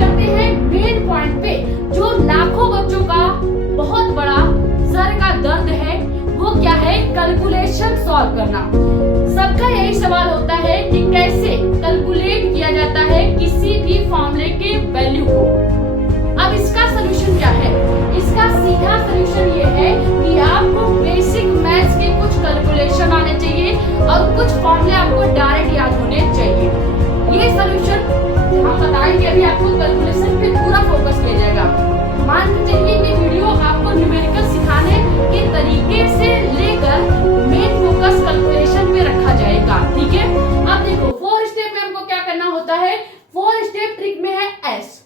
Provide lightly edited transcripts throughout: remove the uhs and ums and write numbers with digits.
करते हैं main point पे, जो लाखों बच्चों का बहुत बड़ा सर का दर्द है। वो क्या है? कैलकुलेशन सॉल्व करना। सबका यही सवाल होता है कि कैसे कैलकुलेट किया जाता है किसी भी फॉर्मूले के वैल्यू को। अब इसका सलूशन क्या है? इसका सीधा सलूशन ये है कि आपको बेसिक मैथ्स के कुछ कैलकुलेशन आने चाहिए और कुछ फॉर्मूले आपको डायरेक्ट याद होने चाहिए। ये सलूशन हम बताएंगे अभी आपको। कैलकुलेशन पे पूरा फोकस किया जाएगा। मान के चलिए ये वीडियो आपको न्यूमेरिकल सिखाने के तरीके से लेकर मेन फोकस कैलकुलेशन पे रखा जाएगा, ठीक है। अब देखो 4 स्टेप में हमको क्या करना होता है। 4 स्टेप ट्रिक में है एस।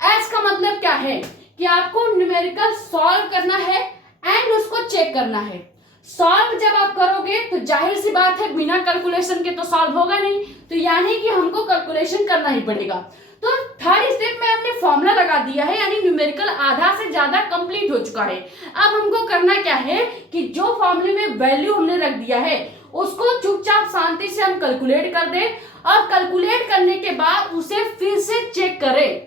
एस का मतलब क्या है कि आपको न्यूमेरिकल सॉल्व करना है एंड उसको चेक करना है। सॉल्व जब आप करोगे तो जाहिर सी बात है बिना कैलकुलेशन के तो सॉल्व होगा नहीं, तो यानी कि हमको कैलकुलेशन करना ही पड़ेगा। तो थर्ड स्टेप में हमने फॉर्मूला लगा दिया है, यानी न्यूमेरिकल आधा से ज्यादा कंप्लीट हो चुका है। अब हमको करना क्या है कि जो फॉर्मूले में वैल्यू हमने रख दिया है उसको चुपचाप शांति से हम कैलकुलेट कर दें और कैलकुलेट करने के बाद उसे फिर से चेक करें।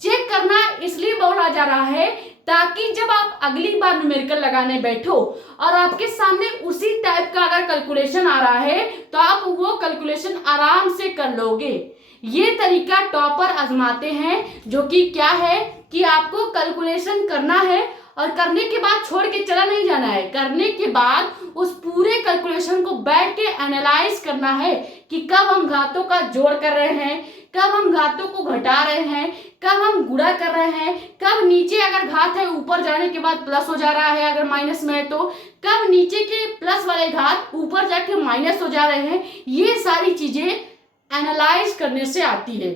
चेक करना इसलिए बोला जा रहा है ताकि जब आप अगली बार न्यूमेरिकल लगाने बैठो और आपके सामने उसी टाइप का अगर कैलकुलेशन आ रहा है तो आप वो कैलकुलेशन आराम से कर लोगे। ये तरीका टॉपर आजमाते हैं, जो कि क्या है कि आपको कैलकुलेशन करना है और करने के बाद छोड़ के चला नहीं जाना है। करने के बाद उस पूरे कैलकुलेशन को बैठ के एनालाइज करना है कि कब हम घातों का जोड़ कर रहे हैं, कब हम घातों को घटा रहे हैं, कब हम गुणा कर रहे हैं, कब नीचे अगर घात है ऊपर जाने के बाद प्लस हो जा रहा है अगर माइनस में है तो, कब नीचे के प्लस वाले घात ऊपर जाके माइनस हो जा रहे हैं। ये सारी चीजें एनालाइज करने से आती है।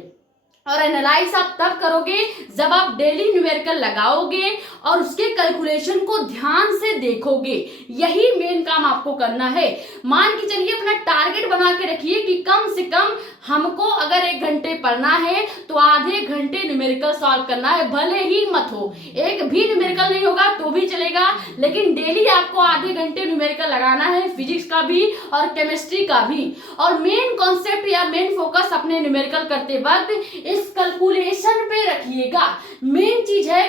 और एनालाइज आप तब करोगे जब आप डेली न्यूमेरिकल लगाओगे और उसके कैलकुलेशन को ध्यान से देखोगे। यही मेन काम आपको करना है। मान के चलिए अपना टारगेट बना के रखिए कि कम से कम हमको अगर 1 घंटे पढ़ना है तो आधे घंटे न्यूमेरिकल सॉल्व करना है, भले ही मत हो। एक भी न्यूमेरिकल नहीं होगा तो भी चलेगा, लेकिन डेली आपको आधे घंटे न्यूमेरिकल लगाना है, फिजिक्स का भी और केमिस्ट्री का भी। और मेन कॉन्सेप्ट या मेन फोकस अपने न्यूमेरिकल करते वक्त इस कैलकुलेशन पे रखिएगा। मेन चीज है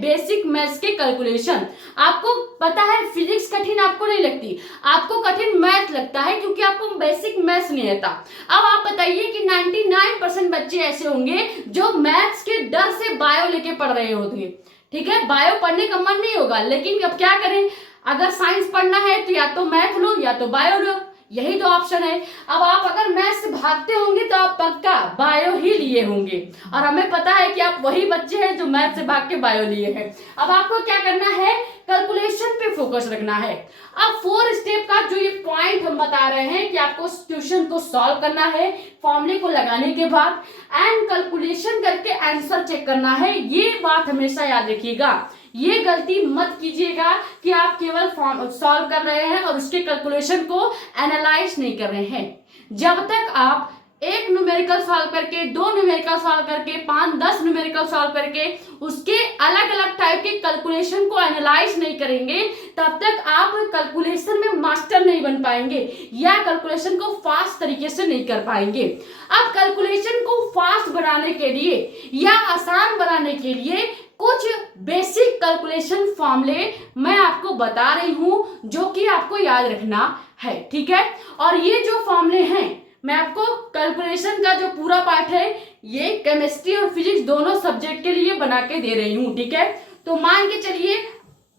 बेसिक मैथ्स के कैलकुलेशन। आपको पता है फिजिक्स कठिन आपको नहीं लगती, आपको कठिन मैथ लगता है क्योंकि आपको बेसिक मैथ्स नहीं आता। अब आप बताइए कि 99% बच्चे ऐसे होंगे जो मैथ्स के डर से बायो लेके पढ़ रहे होंगे, ठीक है। बायो पढ़ने का मन नहीं होगा, लेकिन अब क्या करें, अगर साइंस पढ़ना है तो या तो मैथ लो या तो बायो लो, यही दो ऑप्शन है। अब आप अगर मैथ से भागते होंगे तो आप पक्का बायो ही लिए होंगे, और हमें पता है कि आप वही बच्चे हैं जो मैथ से भाग के बायो लिए हैं। अब आपको क्या करना है, कैलकुलेशन पे फोकस रखना है। अब 4 स्टेप का जो ये पॉइंट हम बता रहे हैं कि आपको क्वेश्चन को सॉल्व करना है फॉर्मूले को लगाने के बाद एंड कैलकुलेशन करके आंसर चेक करना है। ये बात हमेशा याद रखिएगा, ये गलती मत कीजिएगा कि आप केवल फॉर्म सॉल्व कर रहे हैं और उसके कैलकुलेशन को एनालाइज नहीं कर रहे हैं। जब तक आप 1 न्यूमेरिकल सॉल्व करके, 2 न्यूमेरिकल सॉल्व करके, 5-10 न्यूमेरिकल सॉल्व करके उसके अलग अलग टाइप के कैलकुलेशन को एनालाइज नहीं करेंगे, तब तक आप कैलकुलेशन में मास्टर नहीं बन पाएंगे या कैलकुलेशन को फास्ट तरीके से नहीं कर पाएंगे। अब कैलकुलेशन को फास्ट बनाने के लिए या आसान बनाने के लिए कुछ बेसिक कैलकुलेशन फॉर्मूले मैं आपको बता रही हूं जो कि आपको याद रखना है, ठीक है। और ये जो फॉर्मूले हैं मैं आपको कैलकुलेशन का जो पूरा पार्ट है ये केमिस्ट्री और फिजिक्स दोनों सब्जेक्ट के लिए बना के दे रही हूं, ठीक है। तो मान के चलिए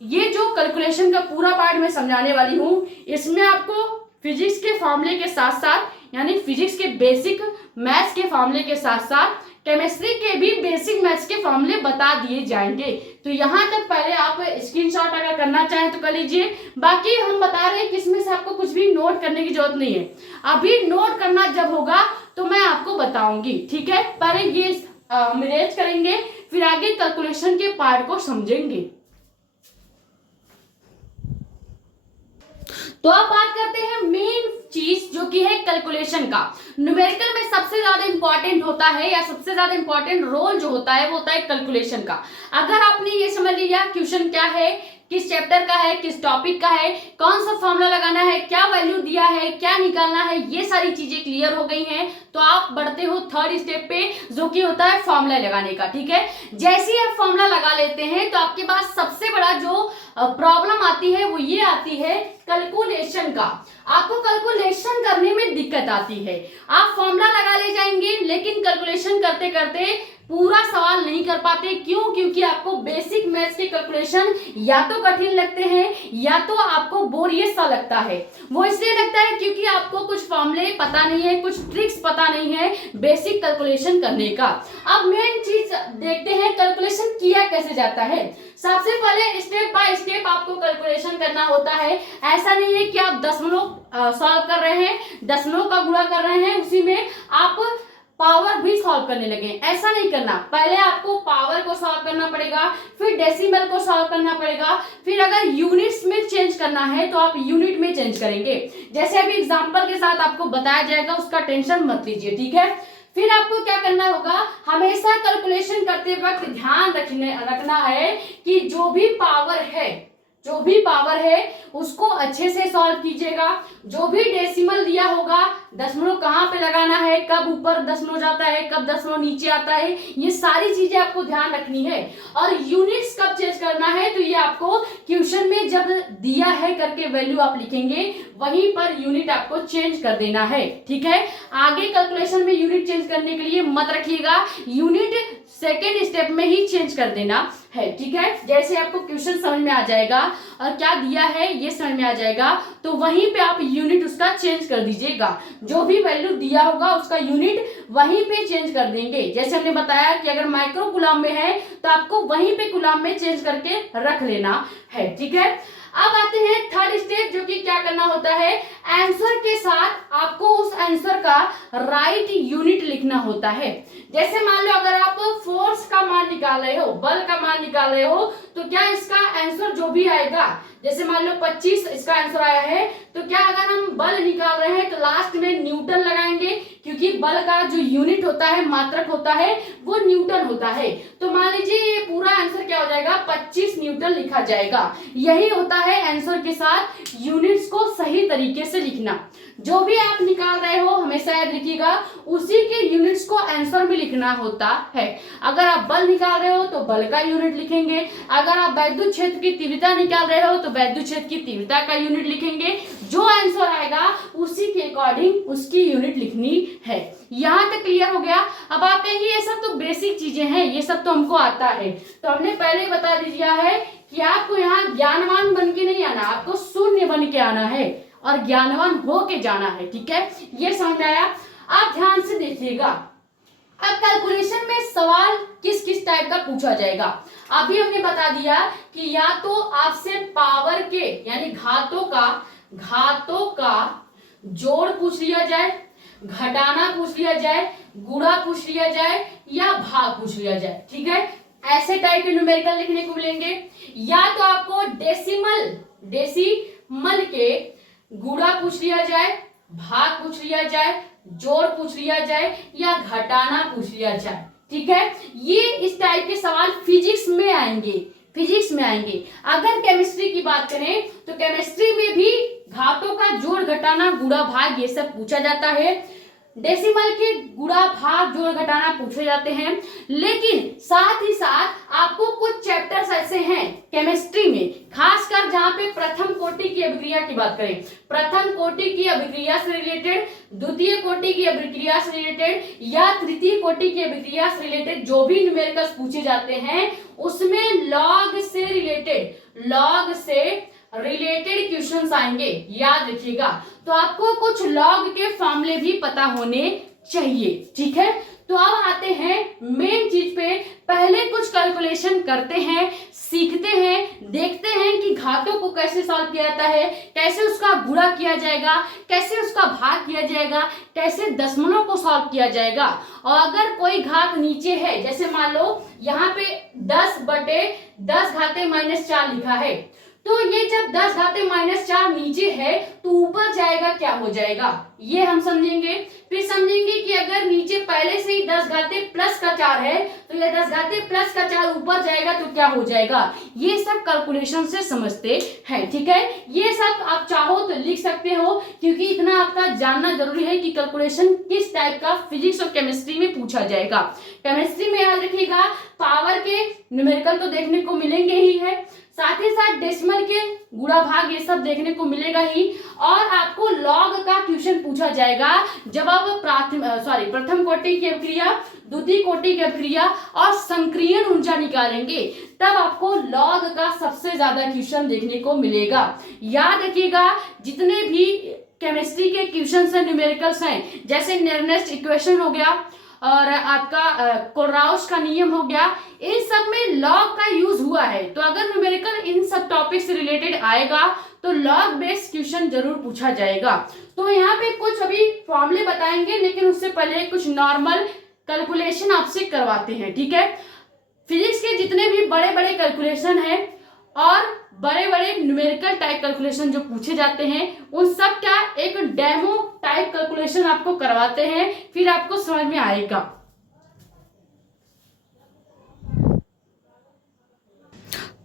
ये जो कैलकुलेशन का पूरा पार्ट मैं समझाने वाली हूं इसमें आपको फिजिक्स के फॉर्मूले के साथ साथ यानी फिजिक्स के बेसिक मैथ्स के फॉर्मूले के साथ साथ केमिस्ट्री के भी बेसिक मैथ्स के फॉर्मूले बता दिए जाएंगे। तो यहाँ तक पहले आप स्क्रीनशॉट अगर करना चाहें तो कर लीजिए। बाकी हम बता रहे हैं कि इसमें से आपको कुछ भी नोट करने की जरूरत नहीं है, अभी नोट करना जब होगा तो मैं आपको बताऊंगी, ठीक है। पहले ये मैनेज करेंगे फिर आगे कैलकुलेशन के पार्ट को समझेंगे। तो अब बात करते हैं मेन चीज जो कि है कैलकुलेशन का। न्यूमेरिकल में सबसे ज्यादा इंपॉर्टेंट होता है या सबसे ज्यादा इंपॉर्टेंट रोल जो होता है वो होता है कैलकुलेशन का। अगर आपने ये समझ लिया क्वेश्चन क्या है, किस चैप्टर का है, किस टॉपिक का है, कौन सा फॉर्मूला लगाना है, क्या वैल्यू दिया है, क्या निकालना है, ये सारी चीजें क्लियर हो गई हैं, तो आप बढ़ते हो थर्ड स्टेप पे जो कि होता है फॉर्मूला लगाने का। ठीक है, जैसे ही आप फॉर्मूला लगा लेते हैं तो आपके पास सबसे बड़ा जो प्रॉब्लम आती है वो ये आती है कैलकुलेशन का। आपको कैलकुलेशन करने में दिक्कत आती है। आप फॉर्मूला लगा ले जाएंगे लेकिन कैलकुलेशन करते करते पूरा सवाल नहीं कर पाते। क्यों? क्योंकि आपको बेसिक मैथ्स के कैलकुलेशन या तो कठिन लगते हैं या तो आपको बोरियत सा लगता है। वो इसलिए लगता है क्योंकि आपको कुछ फॉर्मूले पता नहीं है, कुछ ट्रिक्स पता नहीं है बेसिक कैलकुलेशन करने का। अब मेन चीज देखते हैं कैलकुलेशन किया कैसे जाता है। सबसे पहले स्टेप बाय स्टेप आपको कैलकुलेशन करना होता है। ऐसा नहीं है कि आप दशमलव सॉल्व कर रहे हैं, दशमलव का गुणा कर रहे हैं, उसी में आप पावर भी सॉल्व करने लगे, ऐसा नहीं करना। पहले आपको पावर को सॉल्व करना पड़ेगा, फिर डेसिमल को सॉल्व करना पड़ेगा, फिर अगर यूनिट्स में चेंज करना है तो आप यूनिट में चेंज करेंगे। जैसे अभी एग्जांपल के साथ आपको बताया जाएगा, उसका टेंशन मत लीजिए। ठीक है, फिर आपको क्या करना होगा, हमेशा कैलकुलेशन करते वक्त ध्यान रखना है कि जो भी पावर है उसको अच्छे से सॉल्व कीजिएगा। जो भी डेसिमल दिया होगा, दशमलव कहाँ पे लगाना है, कब ऊपर दशमलव जाता है, कब दशमलव नीचे आता है, ये सारी चीजें आपको ध्यान रखनी है। और यूनिट्स कब चेंज करना है तो ये आपको क्वेश्चन में जब दिया है करके वैल्यू आप लिखेंगे वहीं पर यूनिट आपको चेंज कर देना है। ठीक है, आगे कैलकुलेशन में यूनिट चेंज करने के लिए मत रखिएगा, यूनिट सेकेंड स्टेप में ही चेंज कर देना है। ठीक है, जैसे आपको क्वेश्चन समझ में आ जाएगा और क्या दिया है ये समझ में आ जाएगा तो वहीं पे आप यूनिट उसका चेंज कर दीजिएगा। जो भी वैल्यू दिया होगा उसका यूनिट वहीं पे चेंज कर देंगे। जैसे हमने बताया कि अगर माइक्रो कूलम में है तो आपको वहीं पे कूलम में चेंज करके रख लेना है। ठीक है, अब आते हैं थर्ड स्टेप जो कि क्या करना होता है, आंसर के साथ आपको उस आंसर का राइट यूनिट लिखना होता है। जैसे मान लो अगर आप फोर्स का मान निकाल रहे हो, बल का मान निकाल रहे हो, तो क्या इसका आंसर जो भी आएगा, जैसे मान लो 25 इसका आंसर आया है, तो क्या अगर हम बल निकाल रहे हैं तो लास्ट में न्यूटन लगाएंगे, क्योंकि बल का जो यूनिट होता है, मात्रक होता है, वो न्यूटन होता है। तो मान लीजिए ये पूरा आंसर क्या हो जाएगा, 25 न्यूटन लिखा जाएगा। यही होता है आंसर के साथ यूनिट्स को सही तरीके से लिखना। जो भी आप निकाल रहे हो हमेशा याद रखिएगा उसी के यूनिट्स को आंसर में लिखना होता है। अगर आप बल निकाल रहे हो तो बल का यूनिट लिखेंगे, अगर आप वैद्युत क्षेत्र की तीव्रता निकाल रहे हो तो वैद्युत क्षेत्र की तीव्रता का यूनिट लिखेंगे। जो आंसर आएगा उसी के अकॉर्डिंग उसकी यूनिट लिखनी है। यहाँ तक क्लियर हो गया। अब आप कहेंगे ये सब तो बेसिक चीजें हैं, ये सब तो हमको आता है, तो हमने पहले बता दिया है कि आपको यहाँ ज्ञानवान बन के नहीं आना, आपको शून्य बन के आना है और ज्ञानवान हो के जाना है। ठीक है, ये समझ में आया। आप ध्यान से देखिएगा, अब कैलकुलेशन में सवाल किस किस टाइप का पूछा जाएगा। अभी हमने बता दिया कि या तो आपसे पावर के यानी घातों का जोड़ पूछ लिया जाए, घटाना पूछ लिया जाए, गुणा पूछ लिया जाए या भाग पूछ लिया जाए। ठीक है, ऐसे टाइप के न्यूमेरिकल लिखने को मिलेंगे। या तो आपको डेसिमल के गुणा पूछ लिया जाए, भाग पूछ लिया जाए, जोड़ पूछ लिया जाए या घटाना पूछ लिया जाए। ठीक है, ये इस टाइप के सवाल फिजिक्स में आएंगे। अगर केमिस्ट्री की बात करें तो केमिस्ट्री में भी घातों का जोड़ घटाना गुणा भाग ये सब पूछा जाता है। डेसिमल के गुणा भाग जोड़ घटाना पूछे जाते हैं। लेकिन साथ ही साथ आपको कुछ चैप्टर्स ऐसे हैं केमिस्ट्री में, खासकर जहां पे प्रथम कोटि की अभिक्रिया की बात करें, प्रथम कोटि की अभिक्रिया से रिलेटेड, द्वितीय कोटि की अभिक्रिया से रिलेटेड या तृतीय कोटि की अभिक्रिया से रिलेटेड जो भी न्यूमेरिकल्स पूछे जाते हैं उसमें लॉग से रिलेटेड क्वेश्चंस आएंगे, याद रखिएगा। तो आपको कुछ लॉग के फॉर्मूले भी पता होने चाहिए। ठीक है, तो अब आते हैं मेन चीज पे। पहले कुछ कैलकुलेशन करते हैं, सीखते हैं, देखते हैं कि घातों को कैसे सॉल्व किया जाता है, कैसे उसका गुणा किया जाएगा, कैसे उसका भाग किया जाएगा, कैसे दशमलव को सॉल्व किया जाएगा। और अगर कोई घात नीचे है, जैसे मान लो यहाँ पे 10/10 घाते -4 लिखा है, तो ये जब 10 घाते -4 नीचे है तो ऊपर जाएगा क्या हो जाएगा, ये हम समझेंगे। फिर समझेंगे कि अगर नीचे पहले से ही 10 घाते +4 है तो ये 10 घाते +4 ऊपर जाएगा तो क्या हो जाएगा, ये सब कैलकुलेशन से समझते हैं। ठीक है, ये सब आप चाहो तो लिख सकते हो, क्योंकि इतना आपका जानना जरूरी है कि कैलकुलेशन किस टाइप का फिजिक्स और केमिस्ट्री में पूछा जाएगा। केमिस्ट्री में याद रखिएगा पावर के न्यूमेरिकल तो देखने को मिलेंगे ही है, साथ ही साथ डेसिमल के गुणा भाग ये सब देखने को मिलेगा ही, और आपको लॉग का क्वेश्चन पूछा जाएगा जब आप प्रथम कोटि की अभिक्रिया, द्वितीय कोटि की अभिक्रिया और संक्रियण ऊर्जा निकालेंगे, तब आपको लॉग का सबसे ज्यादा क्वेश्चन देखने को मिलेगा। याद रखिएगा जितने भी केमिस्ट्री के क्वेश्चन है, न्यूमेरिकल्स हैं, जैसे नेरनेस्ट इक्वेशन हो गया और आपका कोलराउस का नियम हो गया, इन सब में लॉग का यूज हुआ है। तो अगर न्यूमेरिकल इन सब टॉपिक से रिलेटेड आएगा तो लॉग बेस्ड क्वेश्चन जरूर पूछा जाएगा। तो यहाँ पे कुछ अभी फॉर्मूले बताएंगे, लेकिन उससे पहले कुछ नॉर्मल कैलकुलेशन आपसे करवाते हैं। ठीक है, फिजिक्स के जितने भी बड़े बड़े कैलकुलेशन हैं और बड़े बड़े न्यूमेरिकल टाइप कैलकुलेशन जो पूछे जाते हैं, उन सब का एक डेमो टाइप कैलकुलेशन आपको करवाते हैं, फिर आपको समझ में आएगा।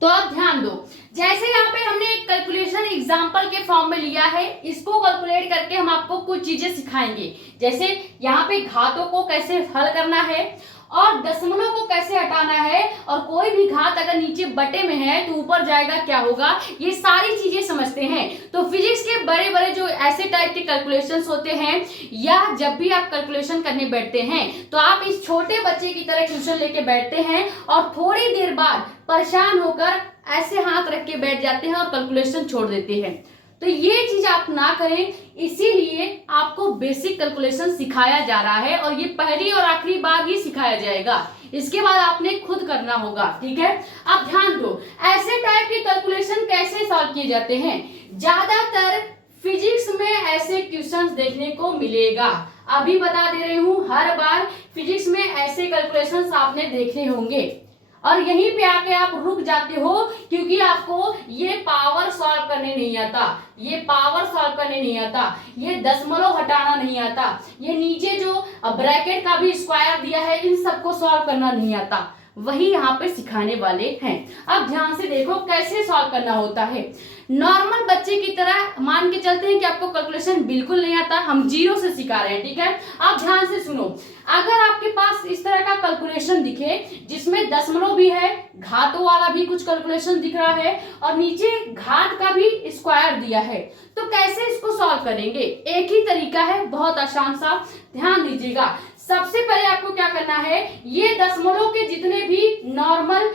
तो आप ध्यान दो, जैसे यहाँ पे हमने एक कैलकुलेशन एग्जांपल के फॉर्म में लिया है, इसको कैलकुलेट करके हम आपको कुछ चीजें सिखाएंगे, जैसे यहाँ पे घातों को कैसे हल करना है और दशमलव को कैसे हटाना है, और कोई भी घात अगर नीचे बटे में है तो ऊपर जाएगा क्या होगा, ये सारी चीजें समझते हैं। तो फिजिक्स के बड़े बड़े जो ऐसे टाइप के कैलकुलेशंस होते हैं, या जब भी आप कैलकुलेशन करने बैठते हैं तो आप इस छोटे बच्चे की तरह क्वेश्चन लेके बैठते हैं और थोड़ी देर बाद परेशान होकर ऐसे हाथ रख के बैठ जाते हैं और कैलकुलेशन छोड़ देते हैं। तो ये चीज आप ना करें, इसीलिए आपको बेसिक कैलकुलेशन सिखाया जा रहा है, और ये पहली और आखिरी बार ही सिखाया जाएगा, इसके बाद आपने खुद करना होगा। ठीक है, आप ध्यान दो, ऐसे टाइप के कैलकुलेशन कैसे सॉल्व किए जाते हैं, ज्यादातर फिजिक्स में ऐसे क्वेश्चंस देखने को मिलेगा। अभी बता दे रही हूँ, हर बार फिजिक्स में ऐसे कैलकुलेशंस आपने देखे होंगे, और यहीं पे आके आप रुक जाते हो, क्योंकि आपको ये पावर सॉल्व करने नहीं आता, ये पावर सॉल्व करने नहीं आता, ये दशमलव हटाना नहीं आता, ये नीचे जो ब्रैकेट का भी स्क्वायर दिया है, इन सबको सॉल्व करना नहीं आता, वही यहाँ पे सिखाने वाले हैं। अब ध्यान से देखो कैसे सॉल्व करना होता है। नॉर्मल बच्चे की तरह मान के चलते हैं कि आपको कैलकुलेशन बिल्कुल नहीं आता, हम जीरो से सिखा रहे हैं। ठीक है, आप ध्यान से सुनो, अगर आपके पास इस तरह का कैलकुलेशन दिखे जिसमें दशमलव भी है, घातों वाला भी कुछ कैलकुलेशन दिख रहा है और नीचे घात का भी स्क्वायर दिया है, तो कैसे इसको सॉल्व करेंगे? एक ही तरीका है, बहुत आसान सा, ध्यान दीजिएगा। सबसे पहले आपको क्या करना है, ये दशमलव के जितने भी नॉर्मल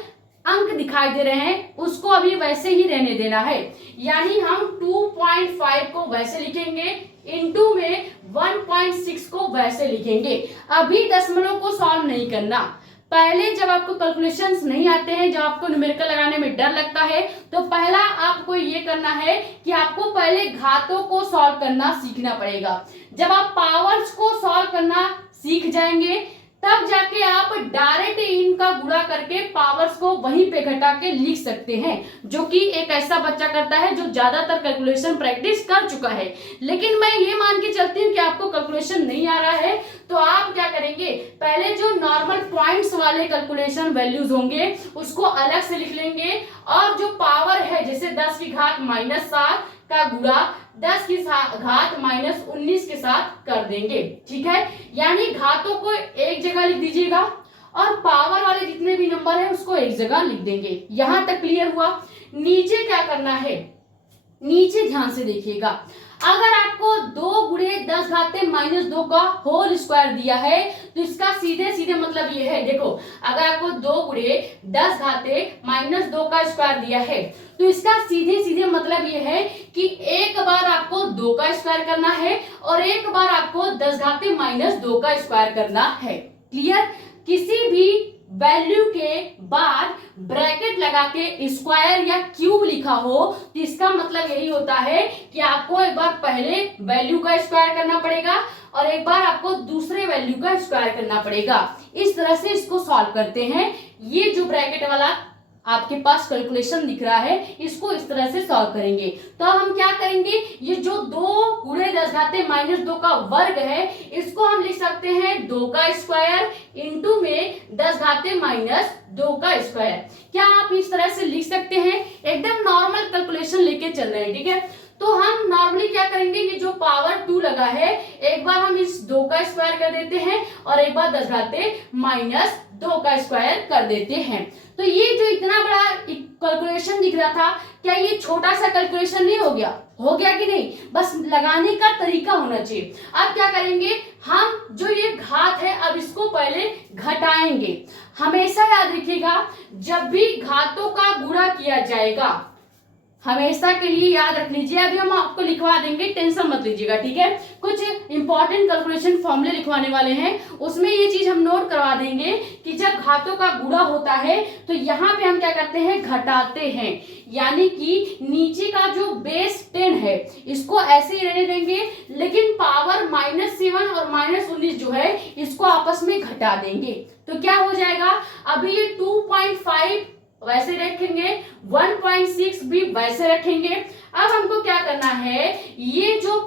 अंक दिखाई दे रहे हैं उसको अभी वैसे ही रहने देना है, यानी हम 2.5 को वैसे लिखेंगे, इनटू में 1.6 को वैसे लिखेंगे। अभी दशमलव को सॉल्व नहीं करना। पहले जब आपको कैलकुलेशंस नहीं आते हैं, जब आपको न्यूमेरिकल लगाने में डर लगता है, तो पहला आपको ये करना है कि आपको पहले घातों को सॉल्व करना सीखना पड़ेगा। जब आप पावर्स को सॉल्व करना सीख जाएंगे, तब जाके आप डायरेक्ट इनका गुणा करके पावर्स को वहीं पे घटा के लिख सकते हैं, जो कि एक ऐसा बच्चा करता है जो ज्यादातर कैलकुलेशन प्रैक्टिस कर चुका है। लेकिन मैं ये मान के चलती हूँ कि आपको कैलकुलेशन नहीं आ रहा है, तो आप क्या करेंगे, पहले जो नॉर्मल पॉइंट्स वाले कैलकुलेशन वैल्यूज होंगे उसको अलग से लिख लेंगे, और जो पावर है जैसे 10 की घात -7 का गुणा 10 की घात -19 के साथ कर देंगे। ठीक है, यानी घातों को एक जगह लिख दीजिएगा और पावर वाले जितने भी नंबर है उसको एक जगह लिख देंगे। यहां तक क्लियर हुआ? नीचे क्या करना है, नीचे ध्यान से देखिएगा, अगर आपको 2 गुणे 10 घाते -2 का होल स्क्वायर दिया है तो इसका सीधे सीधे मतलब ये है, देखो अगर आपको 2 गुणे 10 घाते -2 का स्क्वायर दिया है तो इसका सीधे सीधे मतलब ये है कि एक बार आपको 2 का स्क्वायर करना है और एक बार आपको 10 घाते -2 का स्क्वायर करना है। क्लियर? किसी भी वैल्यू के बाद ब्रैकेट लगा के स्क्वायर या क्यूब लिखा हो तो इसका मतलब यही होता है कि आपको एक बार पहले वैल्यू का स्क्वायर करना पड़ेगा और एक बार आपको दूसरे वैल्यू का स्क्वायर करना पड़ेगा। इस तरह से इसको सॉल्व करते हैं। ये जो ब्रैकेट वाला आपके पास कैलकुलेशन दिख रहा है, इसको इस तरह से सॉल्व करेंगे। तो अब हम क्या करेंगे, ये जो 2 गुणे 10 घाते माइनस 2 का वर्ग है, इसको हम लिख सकते हैं 2 का स्क्वायर इंटू में 10 घाते माइनस 2 का स्क्वायर। क्या आप इस तरह से लिख सकते हैं? एकदम नॉर्मल कैलकुलेशन लेके चल रहे हैं, ठीक है। तो हम नॉर्मली क्या करेंगे, ये जो पावर 2 लगा है, एक बार हम इस 2 का स्क्वायर कर देते हैं और एक बार 10 घाते माइनस 2 का स्क्वायर कर देते हैं। तो ये जो इतना बड़ा कैलकुलेशन दिख रहा था, क्या ये छोटा सा कैलकुलेशन नहीं हो गया? हो गया कि नहीं? बस लगाने का तरीका होना चाहिए। अब क्या करेंगे, हम जो ये घात है अब इसको पहले घटाएंगे। हमेशा याद रखिएगा, जब भी घातों का गुणा किया जाएगा, हमेशा के लिए याद रख लीजिए। अभी हम आपको लिखवा देंगे, टेंशन मत लीजिएगा, ठीक है। कुछ इंपॉर्टेंट कैलकुलेशन फॉर्मूले लिखवाने वाले हैं, उसमें ये चीज हम नोट करवा देंगे कि जब घातों का गुणा होता है तो यहाँ पे हम क्या करते हैं, घटाते हैं। यानी कि नीचे का जो बेस 10 है इसको ऐसे ही रहने देंगे, लेकिन पावर -7 और -19 जो है इसको आपस में घटा देंगे। तो क्या हो जाएगा, अभी ये 2.5 वैसे रखेंगे, 1.6 भी वैसे रखेंगे। अब हमको क्या करना है, ये जो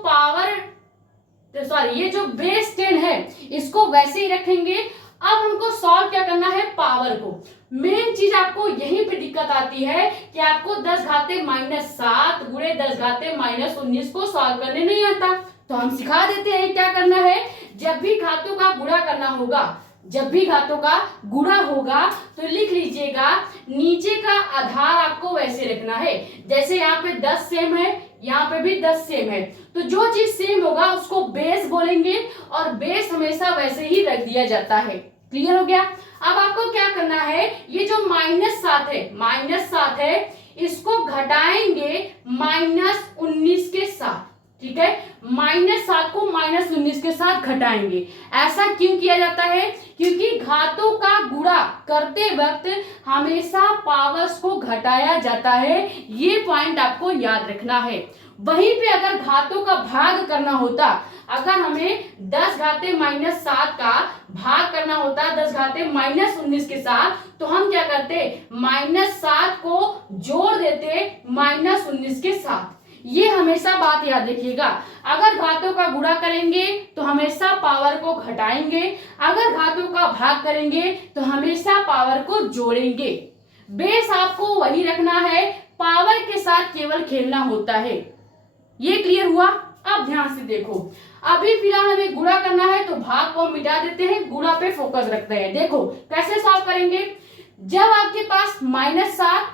ये जो बेस 10 है इसको वैसे ही रखेंगे। अब हमको सॉल्व क्या करना है, पावर को। मेन चीज आपको यहीं पे दिक्कत आती है कि आपको 10 घाते -7 गुणे 10 घाते -19 को सॉल्व करने नहीं आता। तो हम सिखा देते हैं क्या करना है। जब भी घातों का गुणा करना होगा, जब भी घातों का गुणा होगा तो लिख लीजिएगा, नीचे का आधार आपको वैसे रखना है। जैसे यहाँ पे 10 सेम है, यहाँ पे भी 10 सेम है, तो जो चीज सेम होगा उसको बेस बोलेंगे और बेस हमेशा वैसे ही रख दिया जाता है। क्लियर हो गया? अब आपको क्या करना है, ये जो -7 है इसको घटाएंगे -19 के साथ, ठीक है। -7 को -19 के साथ घटाएंगे। ऐसा क्यों किया जाता है? क्योंकि घातों का गुणा करते वक्त हमेशा पावर्स को घटाया जाता है। ये पॉइंट आपको याद रखना है। वहीं पे अगर घातों का भाग करना होता, अगर हमें 10 घाते -7 का भाग करना होता 10 घाते -19 के साथ, तो हम क्या करते, -7 को जोड़ देते -19 के साथ। ये हमेशा बात याद रखिएगा। अगर घातों का गुणा करेंगे तो हमेशा पावर को घटाएंगे, अगर घातों का भाग करेंगे तो हमेशा पावर को जोड़ेंगे। बेस आपको वही रखना है, पावर के साथ केवल खेलना होता है। ये क्लियर हुआ? अब ध्यान से देखो, अभी फिलहाल हमें गुणा करना है तो भाग को मिटा देते हैं, गुणा पे फोकस रखते हैं। देखो कैसे सॉल्व करेंगे। जब आपके पास -7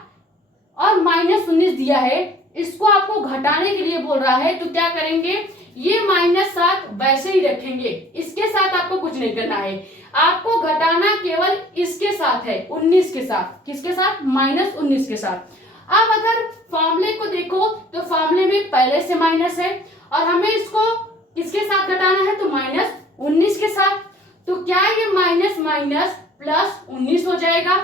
और -19 दिया है, इसको आपको घटाने के लिए बोल रहा है, तो क्या करेंगे, ये -7 वैसे ही रखेंगे, इसके साथ आपको कुछ नहीं करना है। आपको घटाना केवल इसके साथ है, 19 के साथ। किसके साथ? -19 के साथ। अब अगर फॉर्मूले को देखो तो फॉर्मूले में पहले से माइनस है और हमें इसको किसके साथ घटाना है, तो -19 के साथ। तो क्या ये माइनस माइनस +19 हो जाएगा?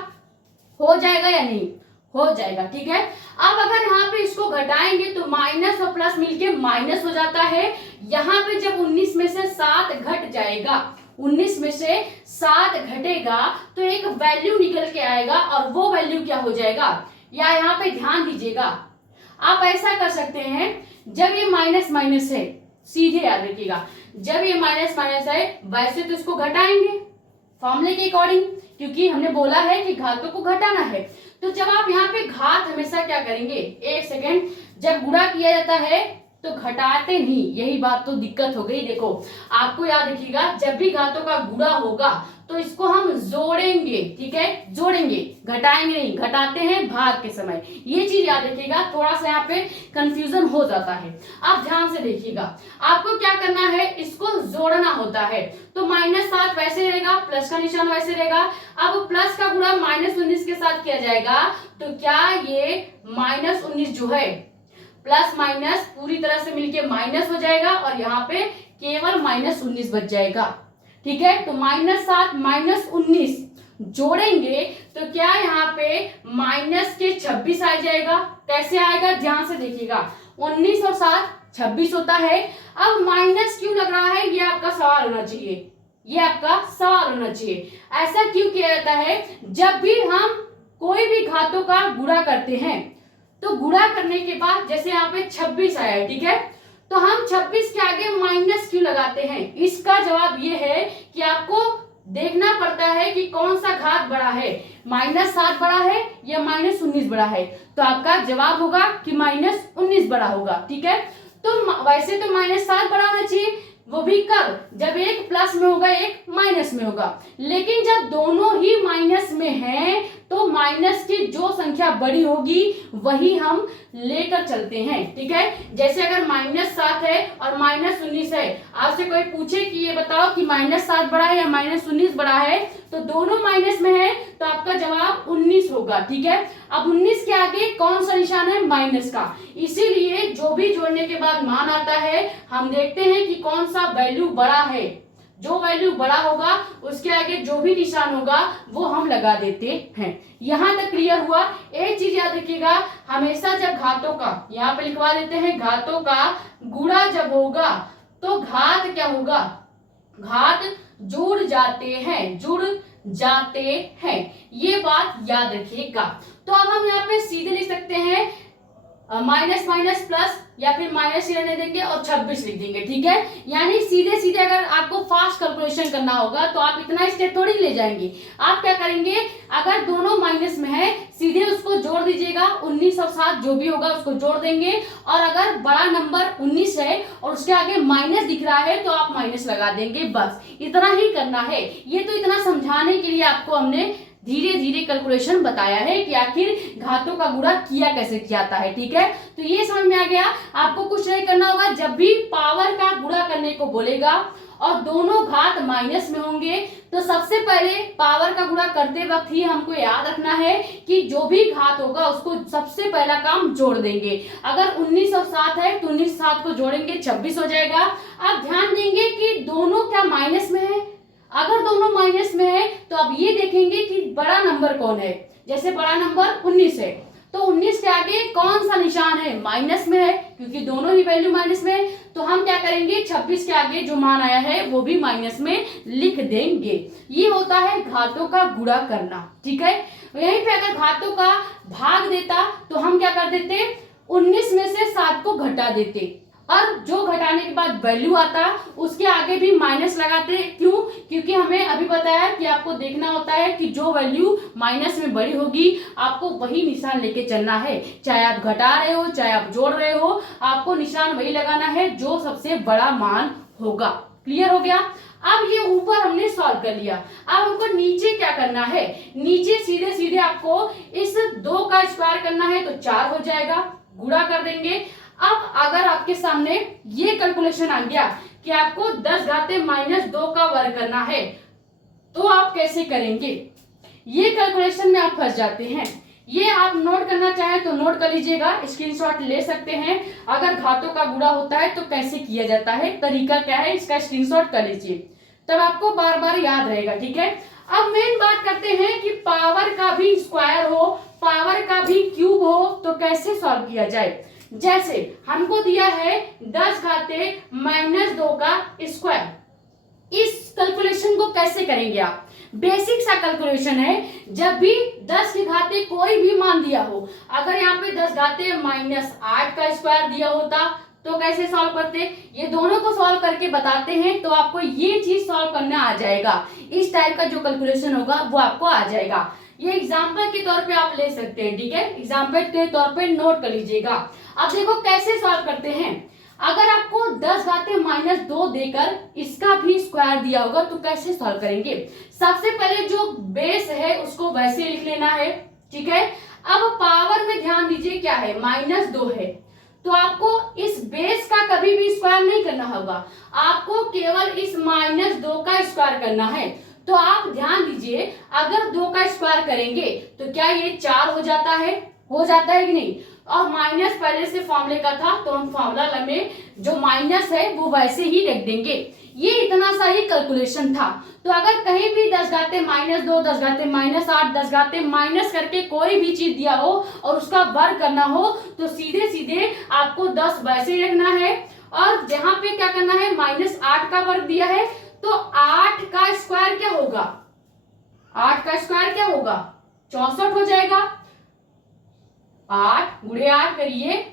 हो जाएगा या नहीं? हो जाएगा, ठीक है। अब अगर यहाँ पे इसको घटाएंगे तो माइनस और प्लस मिलके माइनस हो जाता है। यहाँ पे जब 19 में से 7 घट जाएगा, 19 में से 7 घटेगा तो एक वैल्यू निकल के आएगा और वो वैल्यू क्या हो जाएगा, या यहाँ पे ध्यान दीजिएगा, आप ऐसा कर सकते हैं, जब ये माइनस माइनस है, सीधे याद रखिएगा, जब ये माइनस माइनस है वैसे तो इसको घटाएंगे फॉर्मूले के अकॉर्डिंग, क्योंकि हमने बोला है कि घातों को घटाना है। तो जब आप यहाँ पे घात हमेशा क्या करेंगे, एक सेकेंड, जब गुणा किया जाता है तो घटाते नहीं, यही बात तो दिक्कत हो गई। देखो आपको याद रखिएगा, जब भी घातों का गुणा होगा तो इसको हम जोड़ेंगे, ठीक है, जोड़ेंगे, घटाएंगे नहीं, घटाते हैं भाग के समय। ये चीज याद रखिएगा, थोड़ा सा यहाँ पे कंफ्यूजन हो जाता है। आप ध्यान से देखिएगा, आपको क्या करना है, इसको जोड़ना होता है। तो -7 वैसे रहेगा, प्लस का निशान वैसे रहेगा। अब प्लस का गुणा -19 के साथ किया जाएगा, तो क्या ये -19 जो है प्लस माइनस पूरी तरह से मिलके माइनस हो जाएगा और यहाँ पे केवल -19 बच जाएगा, ठीक है। तो -7 -19 जोड़ेंगे तो क्या यहाँ पे माइनस के 26 आ जाएगा। कैसे आएगा, ध्यान से देखिएगा, 19 और 7 26 होता है। अब माइनस क्यों लग रहा है, ये आपका सवाल होना चाहिए, ये आपका सवाल होना चाहिए। ऐसा क्यों किया जाता है, जब भी हम कोई भी घातों का गुणा करते हैं तो गुणा करने के बाद जैसे यहाँ पे 26 आया है, ठीक है, तो हम 26 के आगे माइनस क्यों लगाते हैं? इसका जवाब ये है कि आपको देखना पड़ता है कि कौन सा घात बड़ा है, -7 बड़ा है या -19 बड़ा है। तो आपका जवाब होगा कि -19 बड़ा होगा, ठीक है। तो वैसे तो -7 बड़ा होना चाहिए, वो भी कब? जब एक प्लस में होगा एक माइनस में होगा, लेकिन जब दोनों ही माइनस में हैं तो माइनस की जो संख्या बड़ी होगी वही हम लेकर चलते हैं, ठीक है। जैसे अगर -7 है और -19 है, आपसे कोई पूछे कि ये बताओ कि -7 बड़ा है या -19 बड़ा है, तो दोनों माइनस में है तो आपका जवाब 19 होगा, ठीक है। अब 19 के आगे कौन सा निशान है? माइनस का। इसीलिए जो भी जोड़ने के बाद मान आता है हम देखते हैं कि कौन सा वैल्यू बड़ा है, जो वैल्यू बड़ा होगा उसके आगे जो भी निशान होगा वो हम लगा देते हैं। यहां तक क्लियर हुआ? एक चीज याद रखिएगा, हमेशा जब घातों का, यहाँ पे लिखवा देते हैं, घातों का गुणा जब होगा तो घात क्या होगा? घात जुड़ जाते हैं, जुड़ जाते हैं, ये बात याद रखिएगा। तो अब हम यहाँ पे सीधे लिख सकते हैं माइनस माइनस प्लस, या फिर माइनस ही रहने देंगे और 26 लिख देंगे, ठीक है। यानी सीधे सीधे अगर आपको फास्ट कैलकुलेशन करना होगा तो आप इतना स्टेप थोड़ी ले जाएंगे। आप क्या करेंगे, अगर दोनों माइनस में है सीधे उसको जोड़ दीजिएगा, 19 और 7 जो भी होगा उसको जोड़ देंगे, और अगर बड़ा नंबर 19 है और उसके आगे माइनस दिख रहा है तो आप माइनस लगा देंगे, बस इतना ही करना है। ये तो इतना समझाने के लिए आपको हमने धीरे धीरे कैलकुलेशन बताया है कि आखिर घातों का गुणा किया कैसे जाता है, ठीक है। तो ये समझ में आ गया। आपको कुछ नहीं करना होगा, जब भी पावर का गुणा करने को बोलेगा और दोनों घात माइनस में होंगे तो सबसे पहले पावर का गुणा करते वक्त ही हमको याद रखना है कि जो भी घात होगा उसको सबसे पहला काम जोड़ देंगे। अगर 19 और 7 है तो 19 7 को जोड़ेंगे 26 हो जाएगा। आप ध्यान देंगे कि दोनों क्या माइनस में है। अगर दोनों माइनस में है तो अब ये देखेंगे कि बड़ा नंबर कौन है। जैसे बड़ा नंबर 19 है तो 19 के आगे कौन सा निशान है? माइनस में है, क्योंकि दोनों ही वैल्यू माइनस में है। तो हम क्या करेंगे, 26 के आगे जो मान आया है वो भी माइनस में लिख देंगे। ये होता है घातों का गुणा करना, ठीक है। यहीं पे अगर घातों का भाग देता तो हम क्या कर देते, 19 में से 7 को घटा देते, और जो घटाने के बाद वैल्यू आता उसके आगे भी माइनस लगाते। क्यों? क्योंकि हमें अभी बताया कि आपको देखना होता है कि जो वैल्यू माइनस में बड़ी होगी आपको वही निशान लेके चलना है। चाहे आप घटा रहे हो चाहे आप जोड़ रहे हो, आपको निशान वही लगाना है जो सबसे बड़ा मान होगा। क्लियर हो गया? अब ये ऊपर हमने सॉल्व कर लिया। अब हमको नीचे क्या करना है, नीचे सीधे सीधे आपको इस 2 का स्क्वायर करना है तो 4 हो जाएगा, गुणा कर देंगे। अब अगर आपके सामने ये कैलकुलेशन आ गया कि आपको 10 घाते -2 का वर्ग करना है तो आप कैसे करेंगे, ये कैलकुलेशन में आप फंस जाते हैं। ये आप नोट करना चाहें तो नोट कर लीजिएगा, स्क्रीनशॉट ले सकते हैं। अगर घातों का गुणा होता है तो कैसे किया जाता है, तरीका क्या है, इसका स्क्रीनशॉट कर लीजिए, तब आपको बार बार याद रहेगा, ठीक है। अब मेन बात करते हैं कि पावर का भी स्क्वायर हो, पावर का भी क्यूब हो तो कैसे सॉल्व किया जाए। जैसे हमको दिया है 10 घाते -2 का स्क्वायर। इस कैलकुलेशन को कैसे करेंगे आप, बेसिक सा कैलकुलेशन है। जब भी 10 के घाते कोई भी मान दिया हो, अगर यहाँ पे 10 घाते -8 का स्क्वायर दिया होता तो कैसे सॉल्व करते, ये दोनों को सॉल्व करके बताते हैं तो आपको ये चीज सॉल्व करना आ जाएगा। इस टाइप का जो कैलकुलेशन होगा वो आपको आ जाएगा। ये एग्जाम्पल के तौर पे आप ले सकते हैं, ठीक है, एग्जाम्पल के तौर पे नोट कर लीजिएगा। अब देखो कैसे सॉल्व करते हैं। अगर आपको 10 घाते -2 देकर इसका भी स्क्वायर दिया होगा तो कैसे सॉल्व करेंगे। सबसे पहले जो बेस है उसको वैसे लिख लेना है, ठीक है। अब पावर में ध्यान दीजिए क्या है, -2 है, तो आपको इस बेस का कभी भी स्क्वायर नहीं करना होगा, आपको केवल इस -2 का स्क्वायर करना है। तो आप ध्यान दीजिए, अगर 2 का स्क्वायर करेंगे तो क्या ये 4 हो जाता है, हो जाता है कि नहीं। और माइनस पहले से फॉर्मूले का था तो हम फॉर्मूला में जो माइनस है वो वैसे ही रख देंगे। ये इतना सा ही कैलकुलेशन था। तो अगर कहीं भी 10 घाते -2, 10 घाते -8, 10 घाते माइनस करके कोई भी चीज दिया हो और उसका वर्ग करना हो तो सीधे सीधे आपको 10 वैसे ही रखना है, और जहां पे क्या करना है, -8 का वर्ग दिया है तो 8 का स्क्वायर क्या होगा, 8 का स्क्वायर क्या होगा, 64 हो जाएगा। 8 गुणे 8 करिए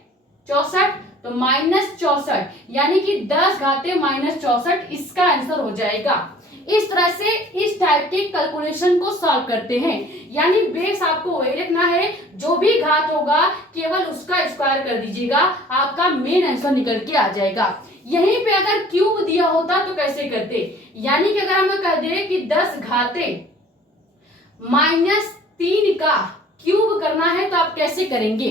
64, तो -64 यानी कि 10 घाते -64 इसका आंसर हो जाएगा। इस तरह से इस टाइप के कैलकुलेशन को सॉल्व करते हैं। यानी बेस आपको वही रखना है, जो भी घात होगा केवल उसका स्क्वायर कर दीजिएगा, आपका मेन आंसर निकल के आ जाएगा। यहीं पे अगर क्यूब दिया होता तो कैसे करते, यानी कि अगर हमें कह दे कि 10 घाते -3 का क्यूब करना है तो आप कैसे करेंगे,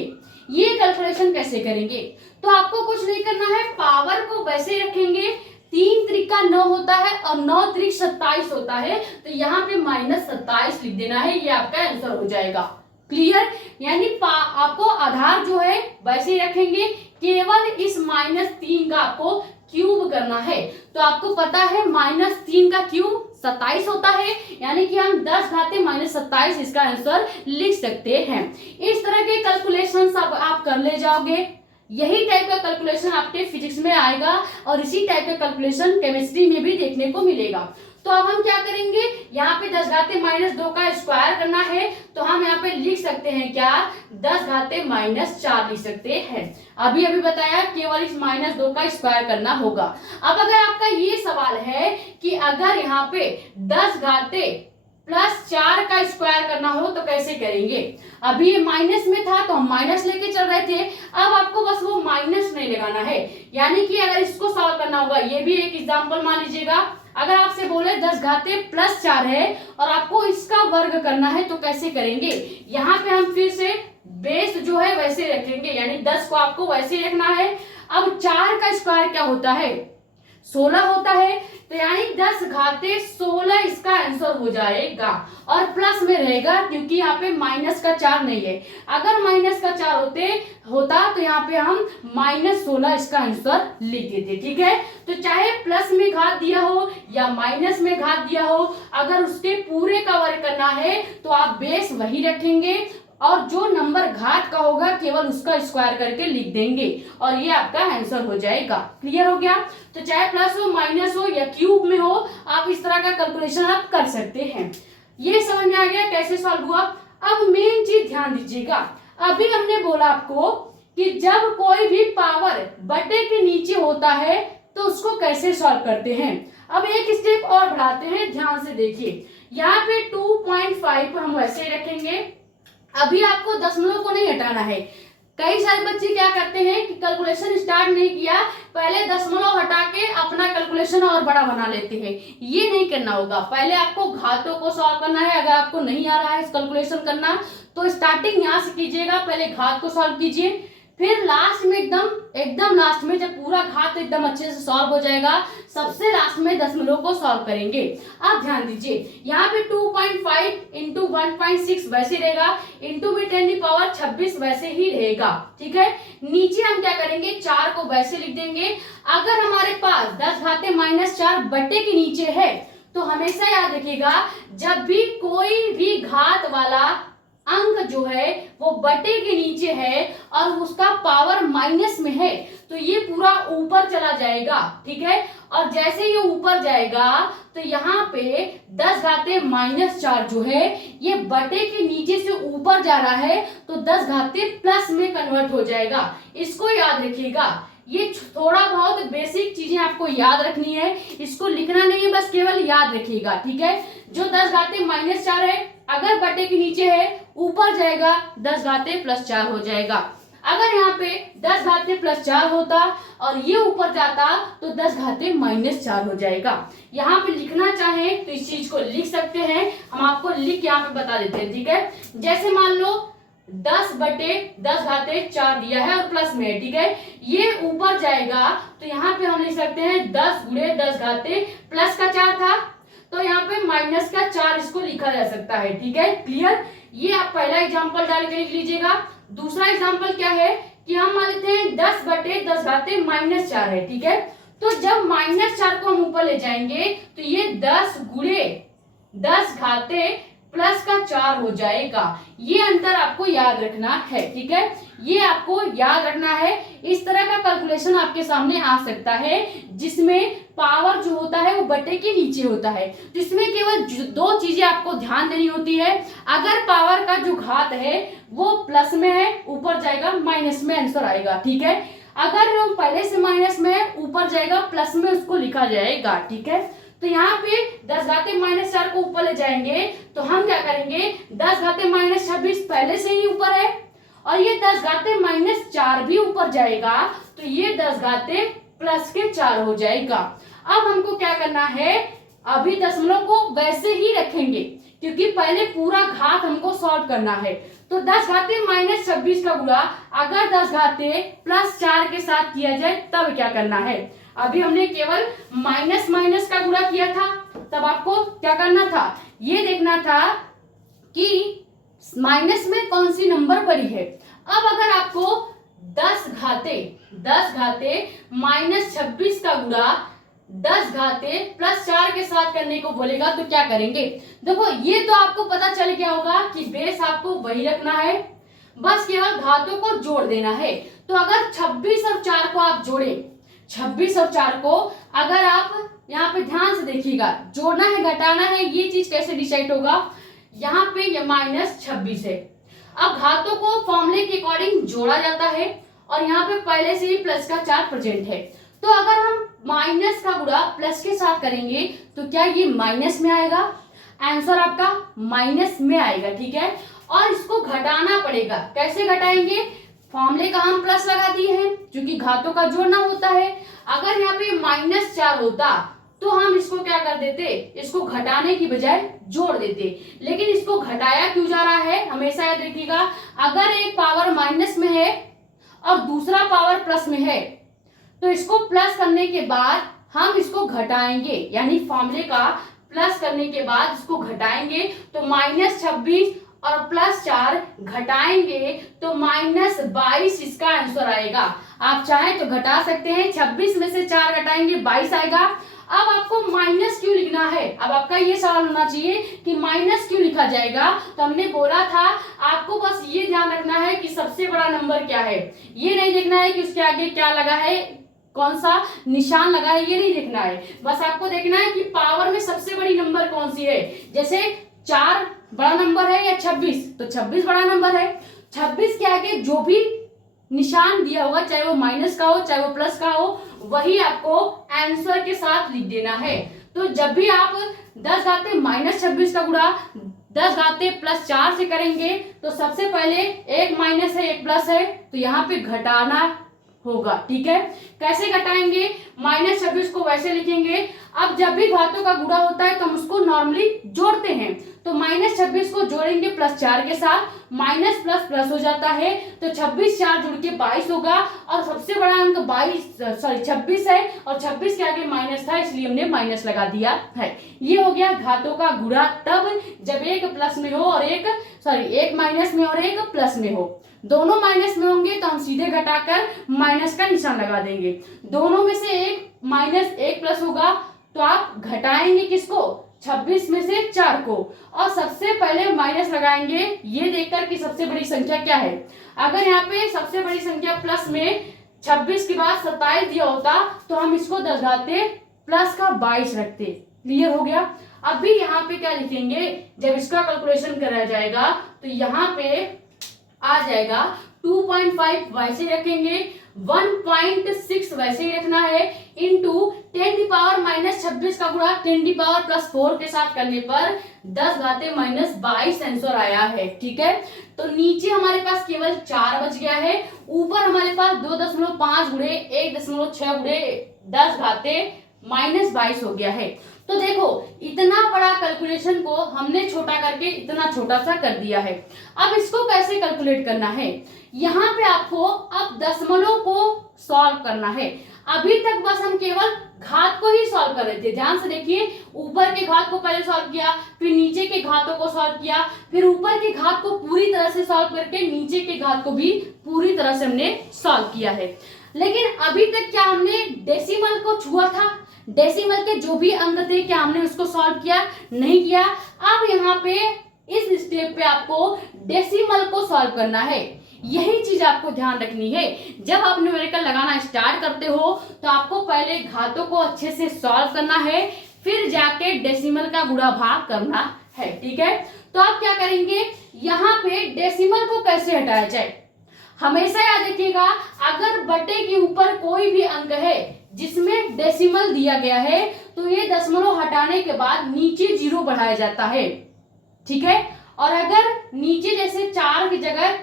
ये कैलकुलेशन कैसे करेंगे। तो आपको कुछ नहीं करना है, पावर को वैसे रखेंगे। 3 त्रिका 9 होता है और 9 त्रिक 27 होता है, तो यहाँ पे -27 लिख देना है, ये आपका आंसर हो जाएगा। क्लियर, यानी आपको आधार जो है वैसे ही रखेंगे, केवल इस -3 का आपको क्यूब करना है। तो आपको पता है -3 का क्यूब 27 होता है, यानी कि हम 10 घाते -27 इसका आंसर लिख सकते हैं। इस तरह के कैलकुलेशन आप कर ले जाओगे। यही टाइप का कैलकुलेशन आपके फिजिक्स में आएगा और इसी टाइप का कैलकुलेशन केमिस्ट्री में भी देखने को मिलेगा। तो अब हम क्या करेंगे, यहाँ पे 10 घाते -2 का स्क्वायर करना है, तो हम यहाँ पे लिख सकते हैं क्या, 10 घाते -4 लिख सकते हैं। अभी बताया केवल इस -2 का स्क्वायर करना होगा। अब अगर आपका ये सवाल है कि अगर यहाँ पे 10 घाते +4 का स्क्वायर करना हो तो कैसे करेंगे। अभी ये माइनस में था तो हम माइनस लेके चल रहे थे, अब आपको बस वो माइनस नहीं लगाना है। यानी कि अगर इसको सॉल्व करना होगा, ये भी एक एग्जांपल मान लीजिएगा। अगर आपसे बोले 10 घाते +4 है और आपको इसका वर्ग करना है तो कैसे करेंगे। यहाँ पे हम फिर से बेस जो है वैसे रखेंगे, यानी 10 को आपको वैसे ही रखना है। अब 4 का स्क्वायर क्या होता है, 16 होता है, तो यानी 10 घाते 16 इसका आंसर हो जाएगा। और प्लस में रहेगा क्योंकि यहाँ पे -4 नहीं है। अगर -4 होता तो यहाँ पे हम -16 इसका आंसर लिख देते। ठीक है, तो चाहे प्लस में घात दिया हो या माइनस में घात दिया हो, अगर उसके पूरे का वर्ग करना है तो आप बेस वही रखेंगे और जो नंबर घात का होगा केवल उसका स्क्वायर करके लिख देंगे और ये आपका आंसर हो जाएगा। क्लियर हो गया। तो चाहे प्लस हो, माइनस हो या क्यूब में हो, आप इस तरह का कैलकुलेशन आप कर सकते हैं। ये समझ में आ गया कैसे सॉल्व हुआ। अब मेन चीज ध्यान दीजिएगा, अभी हमने बोला आपको कि जब कोई भी पावर बटे के नीचे होता है तो उसको कैसे सॉल्व करते हैं। अब एक स्टेप और बढ़ाते हैं, ध्यान से देखिए। यहाँ पे 2.5 हम वैसे रखेंगे। अभी आपको दशमलव को नहीं हटाना है। कई सारे बच्चे क्या करते हैं कि कैलकुलेशन स्टार्ट नहीं किया, पहले दशमलव हटा के अपना कैलकुलेशन और बड़ा बना लेते हैं। ये नहीं करना होगा, पहले आपको घातों को सॉल्व करना है। अगर आपको नहीं आ रहा है कैलकुलेशन करना तो स्टार्टिंग यहाँ से कीजिएगा, पहले घात को सॉल्व कीजिए, फिर लास्ट में एकदम लास्ट में जब पूरा घात एकदम अच्छे से सॉल्व हो जाएगा, सबसे लास्ट में दशमलव को सॉल्व करेंगे। आप ध्यान दीजिए, यहाँ पे 2.5 × 1.6 वैसे रहेगा, इंटू में 10⁻26 वैसे ही रहेगा। ठीक है, नीचे हम क्या करेंगे, 4 को वैसे लिख देंगे। अगर हमारे पास 10 घाते -4 बटे के नीचे है तो हमेशा याद रखिएगा, जब भी कोई भी घात वाला अंक जो है वो बटे के नीचे है और उसका पावर माइनस में है तो ये पूरा ऊपर चला जाएगा। ठीक है, और जैसे ये ऊपर जाएगा तो यहाँ पे 10 घाते -4 जो है ये बटे के नीचे से ऊपर जा रहा है तो 10 घाते प्लस में कन्वर्ट हो जाएगा। इसको याद रखिएगा, ये थोड़ा बहुत बेसिक चीजें आपको याद रखनी है, इसको लिखना नहीं है, बस केवल याद रखिएगा। ठीक है, जो 10 घाते -4 है अगर बटे के नीचे है ऊपर जाएगा 10 घाते +4 हो जाएगा। अगर यहाँ पे 10 घाते +4 होता और ये ऊपर जाता तो 10 घाते -4 हो जाएगा। यहाँ पे लिखना चाहे तो इस चीज को लिख सकते हैं, हम आपको लिख यहाँ पे बता देते हैं। ठीक है, जैसे मान लो 10 बटे 10 घाते 4 दिया है और प्लस में है। ठीक है, ये ऊपर जाएगा तो यहाँ पे हम लिख सकते हैं 10 × 10 घाते प्लस का 4 था तो यहाँ पे -4 इसको लिखा जा सकता है। ठीक है, क्लियर। ये आप पहला एग्जांपल डाल के लिख लीजिएगा। दूसरा एग्जांपल क्या है कि हम मान लेते हैं 10 बटे 10 घाते -4 है। ठीक है, तो जब -4 को हम ऊपर ले जाएंगे तो ये 10 × 10 घाते प्लस का 4 हो जाएगा। ये अंतर आपको याद रखना है, ठीक है, ये आपको याद रखना है। इस तरह का कैलकुलेशन आपके सामने आ सकता है जिसमें पावर जो होता है वो बटे के नीचे होता है। तो इसमें केवल दो चीजें आपको ध्यान देनी होती है। अगर पावर का जो घात है वो प्लस में है, ऊपर जाएगा माइनस में आंसर आएगा, ठीक है। अगर वो पहले से माइनस में है, ऊपर जाएगा प्लस में, उसको लिखा जाएगा, ठीक है। तो यहाँ पे 10 घाते माइनस 4 को ऊपर ले जाएंगे तो हम क्या करेंगे, 10 घाते माइनस 26 पहले से ही ऊपर है और ये 10 घाते माइनस 4 भी ऊपर जाएगा, तो ये 10 घाते प्लस के 4 हो जाएगा। अब हमको क्या करना है, अभी दशमलव को वैसे ही रखेंगे क्योंकि पहले पूरा घात हमको सॉल्व करना है। तो 10 घाते माइनस 26 का गुणा अगर 10 घाते प्लस 4 के साथ किया जाए तब क्या करना है। अभी हमने केवल माइनस माइनस का गुणा किया था, तब आपको क्या करना था, ये देखना था कि माइनस में कौन सी नंबर बड़ी है। अब अगर आपको 10 घाते माइनस 26 का गुणा 10 घाते प्लस 4 के साथ करने को बोलेगा तो क्या करेंगे। देखो ये तो आपको पता चल गया होगा कि बेस आपको वही रखना है, बस केवल घातों को जोड़ देना है। तो अगर 26 और 4 को आप जोड़े, 26 और 4 को अगर आप यहाँ पे ध्यान से देखिएगा, जोड़ना है घटाना है, ये चीज कैसे डिसाइड होगा। यहाँ पे ये माइनस 26 है। अब घातों को फॉर्मूले के अकॉर्डिंग जोड़ा जाता है और यहाँ पे पहले से ही प्लस का 4 प्रेजेंट है। तो अगर हम माइनस का गुणा प्लस के साथ करेंगे तो क्या ये माइनस में आएगा, आंसर आपका माइनस में आएगा, ठीक है। और इसको घटाना पड़ेगा, कैसे घटाएंगे, फॉर्मूले का हम प्लस लगा दिए हैं क्योंकि घातों का जोड़ना होता है। अगर यहाँ पे माइनस 4 होता तो हम इसको क्या कर देते, इसको घटाने की बजाय जोड़ देते, लेकिन इसको घटाया क्यों जा रहा है, हमेशा याद रखिएगा। अगर एक पावर माइनस में है और दूसरा पावर प्लस में है तो इसको प्लस करने के बाद हम इसको घटाएंगे, यानी फॉर्मूले का प्लस करने के बाद इसको घटाएंगे तो माइनस 26 और प्लस 4 घटाएंगे तो माइनस 22 इसका आंसर आएगा। आप चाहे तो घटा सकते हैं, 26 में से 4 घटाएंगे 22 आएगा। अब आपको माइनस क्यों लिखना है, अब आपका ये सवाल होना चाहिए कि माइनस क्यों लिखा जाएगा। तो हमने बोला था आपको बस ये ध्यान रखना है कि सबसे बड़ा नंबर क्या है, ये नहीं देखना है कि उसके आगे क्या लगा है, कौन सा निशान लगा है, ये नहीं देखना है। बस आपको देखना है कि पावर में सबसे बड़ी नंबर कौन सी है। जैसे 4 बड़ा नंबर है या 26, तो 26 बड़ा नंबर है। 26 के आगे जो भी निशान दिया होगा, चाहे वो माइनस का हो चाहे वो प्लस का हो, वही आपको आंसर के साथ लिख देना है। तो जब भी आप 10 घाते माइनस 26 का गुणा 10 घाते प्लस 4 से करेंगे तो सबसे पहले एक माइनस है एक प्लस है, तो यहाँ पे घटाना होगा, ठीक है। कैसे घटाएंगे, माइनस 26 को वैसे लिखेंगे। अब जब भी घातों का गुणा होता है तो हम उसको नॉर्मली जोड़ते हैं, तो माइनस 26 को जोड़ेंगे प्लस 4 के साथ, माइनस प्लस प्लस हो जाता है, तो 26 4 जुड़ के 22 होगा और सबसे बड़ा अंक 26 है और 26 के आगे माइनस था इसलिए हमने माइनस लगा दिया है। ये हो गया घातों का गुणा तब जब एक प्लस में हो और एक माइनस में और एक प्लस में हो। दोनों माइनस में होंगे तो हम सीधे घटाकर माइनस का निशान लगा देंगे। दोनों में से एक माइनस एक प्लस होगा तो आप घटाएंगे किसको, 26 में से 4 को, और सबसे पहले माइनस लगाएंगे ये देखकर कि सबसे बड़ी संख्या क्या है। अगर यहाँ पे सबसे बड़ी संख्या प्लस में 26 के बाद 27 दिया होता तो हम इसको 10 घाते प्लस का 22 रखते। क्लियर हो गया। अभी यहाँ पे क्या लिखेंगे, जब इसका कैलकुलेशन करा जाएगा तो यहाँ पे आ जाएगा 2.5 वैसे रखेंगे, 1.6 वैसे ही रखना है, इंटू 10 की पावर माइनस 26 का गुणा 10 की पावर प्लस 4 के साथ करने पर 10 घाते माइनस 22 आंसर आया है, ठीक है। तो नीचे हमारे पास केवल 4 बच गया है, ऊपर हमारे पास 2.5 गुणे 1.6 गुणे 10 घाते माइनस 22 हो गया है। तो देखो इतना बड़ा कैलकुलेशन को हमने छोटा करके इतना छोटा सा कर दिया है। अब इसको कैसे कैलकुलेट करना है, यहाँ पे आपको अब दशमलव को सॉल्व करना है। अभी तक बस हम केवल घात को ही सॉल्व कर रहे थे, ध्यान से देखिए। ऊपर के घात को पहले सॉल्व किया, फिर नीचे के घातों को सॉल्व किया, फिर ऊपर के घात को पूरी तरह से सॉल्व करके नीचे के घात को भी पूरी तरह से हमने सॉल्व किया है। लेकिन अभी तक क्या हमने डेसिमल को छुआ था, डेसिमल के जो भी अंक थे क्या हमने उसको सॉल्व किया, नहीं किया। अब यहाँ पे इस स्टेज स्टेप पे आपको डेसिमल को सॉल्व करना है। यही चीज आपको ध्यान रखनी है। जब आप न्यूमेरिकल लगाना स्टार्ट करते हो तो आपको पहले घातों को अच्छे से सॉल्व करना है, फिर जाके डेसिमल का गुणा भाग करना है। ठीक है, तो आप क्या करेंगे, यहाँ पे डेसिमल को कैसे हटाया जाए, हमेशा याद रखिएगा, अगर बटे के ऊपर कोई भी अंक है जिसमें डेसिमल दिया गया है तो ये दशमलव हटाने के बाद नीचे 0 बढ़ाया जाता है। ठीक है, और अगर नीचे जैसे 4 की जगह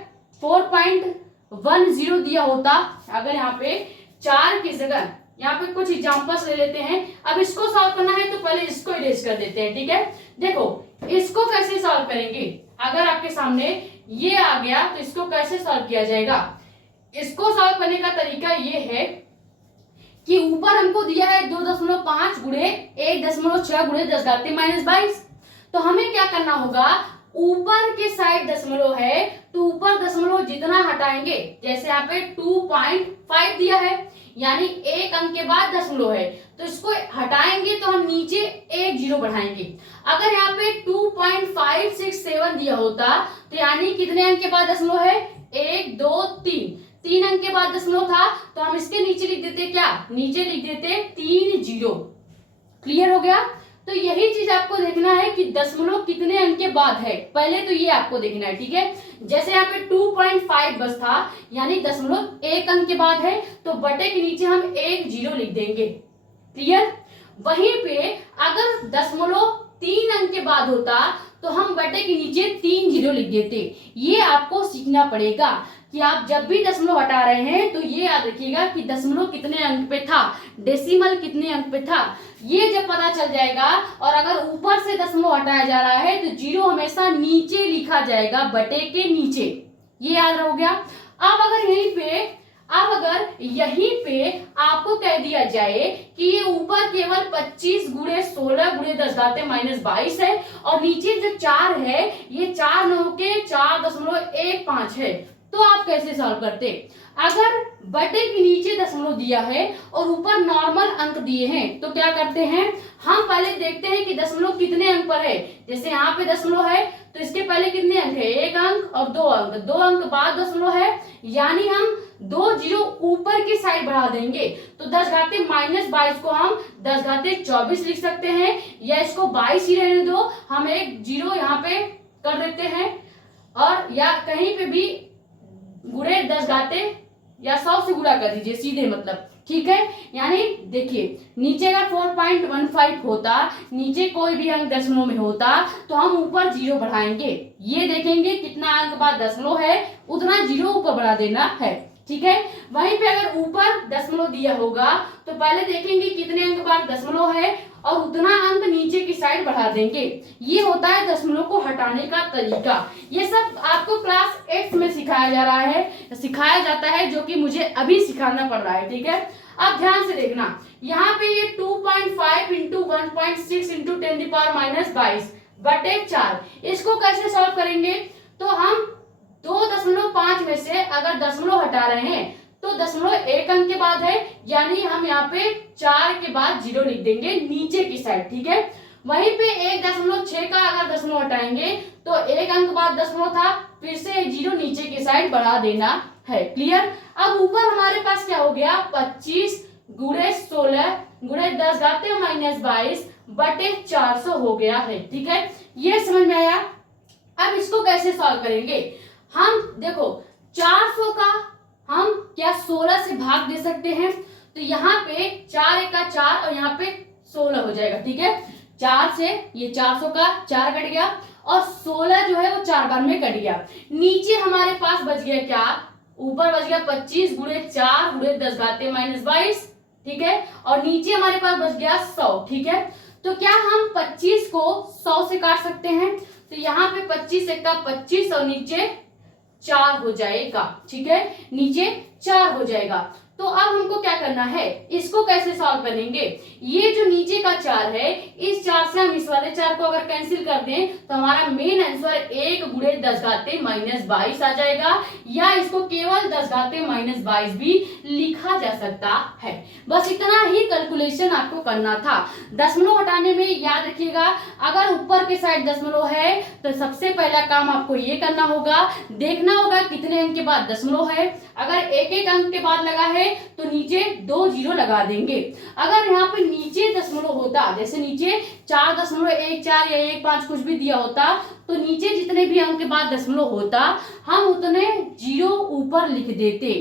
4.10 दिया होता, अगर यहाँ पे 4 की जगह, यहाँ पे कुछ एग्जांपल्स ले लेते हैं। अब इसको सॉल्व करना है तो पहले इसको इरेज कर देते हैं। ठीक है, देखो इसको कैसे सॉल्व करेंगे, अगर आपके सामने ये आ गया तो इसको कैसे सॉल्व किया जाएगा। इसको सॉल्व करने का तरीका ये है कि ऊपर हमको दिया है 2.5 गुणे 1.6 गुणे 10⁻22। तो हमें क्या करना होगा, ऊपर के साइड दशमलव है तो ऊपर दशमलव जितना हटाएंगे, जैसे यहाँ पे 2.5 दिया है यानी एक अंक के बाद दशमलव है तो इसको हटाएंगे तो हम नीचे 1 0 बढ़ाएंगे। अगर यहाँ पे 2.567 दिया होता तो यानी कितने अंक के बाद दशमलव है, 1 2 3 अंक के बाद दशमलव था तो हम इसके नीचे लिख देते, क्या नीचे लिख देते 3 0। क्लियर हो गया। तो यही चीज आपको देखना है कि दशमलव कितने अंक के बाद है, पहले तो ये आपको देखना है। ठीक है, जैसे यहाँ पे 2.5 बस था यानी दशमलव 1 अंक के बाद है तो बटे के नीचे हम 1 0 लिख देंगे। क्लियर। वहीं पे अगर दशमलव 3 अंक के बाद होता तो हम बटे के नीचे 3 0 लिख देते। ये आपको सीखना पड़ेगा कि आप जब भी दशमलव हटा रहे हैं तो ये याद रखिएगा कि दशमलव कितने अंक पे था, डेसिमल कितने अंक पे था, ये जब पता चल जाएगा। और अगर ऊपर से दशमलव हटाया जा रहा है तो 0 हमेशा नीचे लिखा जाएगा, बटे के नीचे। ये याद हो गया। अब अगर यहीं पे आपको कह दिया जाए कि ये ऊपर केवल 25 गुणे 16 गुणे 10⁻22 है और नीचे जो 4 है ये 4 9 के 4.15 है, तो आप कैसे सॉल्व करते। अगर बटे के नीचे दशमलव दिया है और ऊपर नॉर्मल अंक दिए हैं तो क्या करते हैं, हम पहले देखते हैं कि दशमलव कितने अंक पर है। जैसे यहाँ पे दशमलव है तो इसके पहले कितने अंक है, 1 अंक और 2 अंक, 2 अंक बाद दशमलव है यानी हम 2 0 ऊपर की साइड बढ़ा देंगे तो 10⁻22 को हम 10⁻24 लिख सकते हैं, या इसको 22 ही रहने दो, हम एक 0 यहाँ पे कर देते हैं और या कहीं पे भी गुणे 10 या 100 से गुणा कर दीजिए सीधे, मतलब ठीक है। यानी देखिए नीचे का 4.15 होता, नीचे कोई भी अंक दशमलव में होता तो हम ऊपर 0 बढ़ाएंगे, ये देखेंगे कितना अंक बाद दशमलव है उतना 0 ऊपर बढ़ा देना है। ठीक है, वहीं पे अगर ऊपर दशमलव दिया होगा तो पहले देखेंगे कितने अंक बाद दशमलव है और उतना अंक नीचे की साइड बढ़ा देंगे। ये होता है दशमलव को हटाने का तरीका। ये सब आपको क्लास 8 में सिखाया जाता है जो कि मुझे अभी सिखाना पड़ रहा है। ठीक है, अब ध्यान से देखना, यहाँ पे ये 2.5 इंटू 1.6 इंटू 10⁻22 बटे 4, इसको कैसे सॉल्व करेंगे। तो हम 2.5 में से अगर दशमलव हटा रहे हैं तो दशमलव 1 अंक के बाद है यानी हम यहाँ पे 4 के बाद 0 लिख देंगे नीचे की साइड। ठीक है, वहीं पे 1.6 का अगर दशमलव हटाएंगे तो 1 अंक बाद दशमलव था, फिर से 0 नीचे की साइड बढ़ा देना है। क्लियर। अब ऊपर हमारे पास क्या हो गया, 25 गुणे 16 गुणे 10⁻22 बटे 400 हो गया है। ठीक है, ये समझ में आया। अब इसको कैसे सॉल्व करेंगे, हम देखो 400 का हम क्या 16 से भाग दे सकते हैं, तो यहाँ पे 4 1 का 4 और यहाँ पे 16 हो जाएगा। ठीक है, 4 से ये 400 का 4 कट गया और 16 जो है वो 4 बार में कट गया। नीचे हमारे पास बच गया क्या, ऊपर बच गया 25 गुणे 4 गुणे 10⁻22। ठीक है, और नीचे हमारे पास बच गया 100। ठीक है, तो क्या हम 25 को 100 से काट सकते हैं, तो यहाँ पे 25 1 का 25 और नीचे 4 हो जाएगा। ठीक है, नीचे 4 हो जाएगा। तो अब हमको क्या करना है, इसको कैसे सॉल्व करेंगे। ये जो नीचे का 4 है, इस 4 से हम इस वाले 4 को अगर कैंसिल कर दें तो हमारा मेन आंसर 1 गुणे 10 घाते माइनस 22 आ जाएगा, या इसको केवल 10 घाते माइनस 22 भी लिखा जा सकता है। बस इतना ही कैलकुलेशन आपको करना था। दशमलव हटाने में याद रखिएगा, अगर ऊपर के साइड दशमलव है तो सबसे पहला काम आपको ये करना होगा, देखना होगा कितने अंक के बाद दशमलव है। अगर एक एक अंक के बाद लगा है तो नीचे 2 जीरो लगा देंगे। अगर यहाँ पे नीचे दशमलव होता, जैसे नीचे 4.14 या 1.5 कुछ भी दिया होता, तो नीचे जितने भी अंक के बाद दशमलव होता हम उतने जीरो ऊपर लिख देते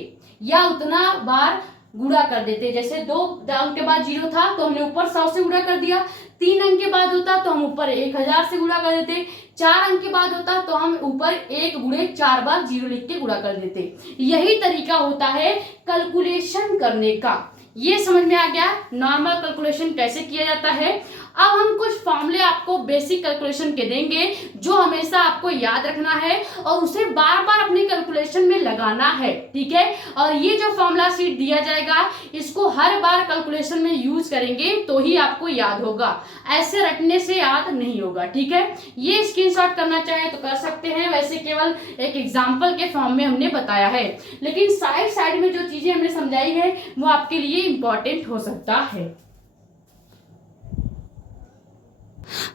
या उतना बार गुणा कर देते। जैसे 2 अंक के बाद जीरो था तो हमने ऊपर 100 से गुणा कर दिया, 3 अंक के बाद होता तो हम ऊपर 1000 से गुणा कर देते, 4 अंक के बाद होता तो हम ऊपर 1 गुणे 4 बार जीरो लिख के गुणा कर देते। यही तरीका होता है कैलकुलेशन करने का। ये समझ में आ गया नॉर्मल कैलकुलेशन कैसे किया जाता है। अब हम कुछ फॉर्मूले आपको बेसिक कैलकुलेशन के देंगे जो हमेशा आपको याद रखना है और उसे बार बार अपनी कैलकुलेशन में लगाना है, ठीक है। और ये जो फॉर्मूला शीट दिया जाएगा इसको हर बार कैलकुलेशन में यूज करेंगे तो ही आपको याद होगा, ऐसे रटने से याद नहीं होगा, ठीक है। ये स्क्रीनशॉट करना चाहे तो कर सकते हैं, वैसे केवल एक एग्जाम्पल के फॉर्म में हमने बताया है, लेकिन साइड साइड में जो चीजें हमने समझाई है वो आपके लिए इंपॉर्टेंट हो सकता है।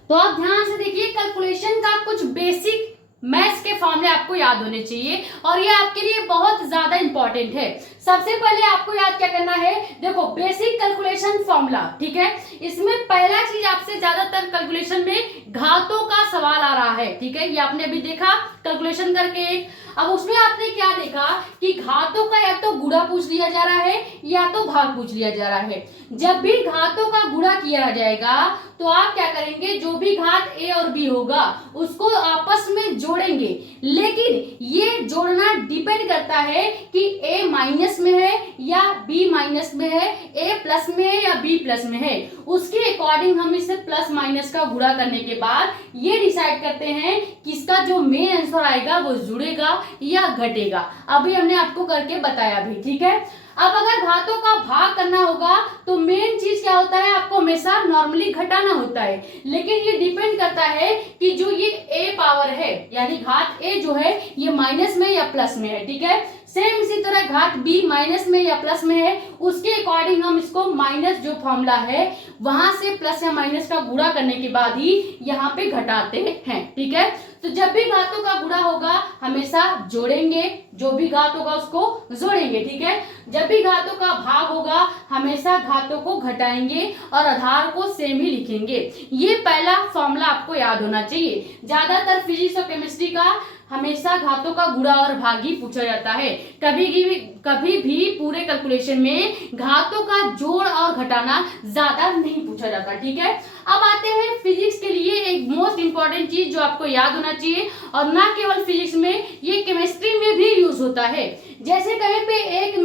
तो आप ध्यान से देखिए, कैलकुलेशन का कुछ बेसिक मैथ्स के फॉर्मूले आपको याद होने चाहिए और ये आपके लिए बहुत ज्यादा इंपॉर्टेंट है। सबसे पहले आपको याद क्या करना है, देखो बेसिक कैलकुलेशन फॉर्मूला, ठीक है। इसमें पहला चीज आपसे ज्यादातर कैलकुलेशन में घातों का सवाल आ रहा है, ठीक है। ये आपने अभी देखा कैलकुलेशन करके एक, अब उसमें आपने क्या देखा कि घातों का या तो गुणा पूछ लिया जा रहा है या तो भाग पूछ लिया जा रहा है। जब भी घातों का गुणा किया जाएगा तो आप क्या करेंगे, जो भी घात a और b होगा उसको आपस में जोड़ेंगे, लेकिन ये जोड़ना डिपेंड करता है कि a माइनस में है या b माइनस में है, a प्लस में है या b प्लस में है। उसके अकॉर्डिंग हम इसे प्लस माइनस का गुणा करने के बाद ये डिसाइड करते हैं कि इसका जो मेन आंसर आएगा वो जुड़ेगा या घटेगा। अभी हमने आपको करके बताया भी, ठीक है। अब अगर घातों का भाग करना होगा तो मेन चीज क्या होता है, आपको हमेशा नॉर्मली घटाना होता है, लेकिन ये डिपेंड करता है कि जो ये a पावर है यानी घात a जो है ये माइनस में या प्लस में है, ठीक है। सेम इसी तरह घात b माइनस में या प्लस में है, उसके अकॉर्डिंग हम इसको माइनस जो फॉर्मूला है वहां से प्लस या माइनस का गुणा करने के बाद ही यहाँ पे घटाते हैं, ठीक है। तो जब भी घातों का गुणा होगा हमेशा जोड़ेंगे, जो भी घात होगा उसको जोड़ेंगे, ठीक है। जब भी घातों का भाग होगा हमेशा घातों को घटाएंगे और आधार को सेम ही लिखेंगे। ये पहला फॉर्मूला आपको याद होना चाहिए। ज्यादातर फिजिक्स और केमिस्ट्री का हमेशा घातों का गुणा और भाग ही पूछा जाता है, कभी भी पूरे कैलकुलेशन में घातों का जोड़ और घटाना ज्यादा नहीं पूछा जाता, ठीक है। अब आते हैं फिजिक्स के लिए एक मोस्ट इंपॉर्टेंट चीज जो आपको याद होना चाहिए, और ना केवल फिजिक्स में, ये केमिस्ट्री में भी यूज होता है। जैसे कहीं पे 1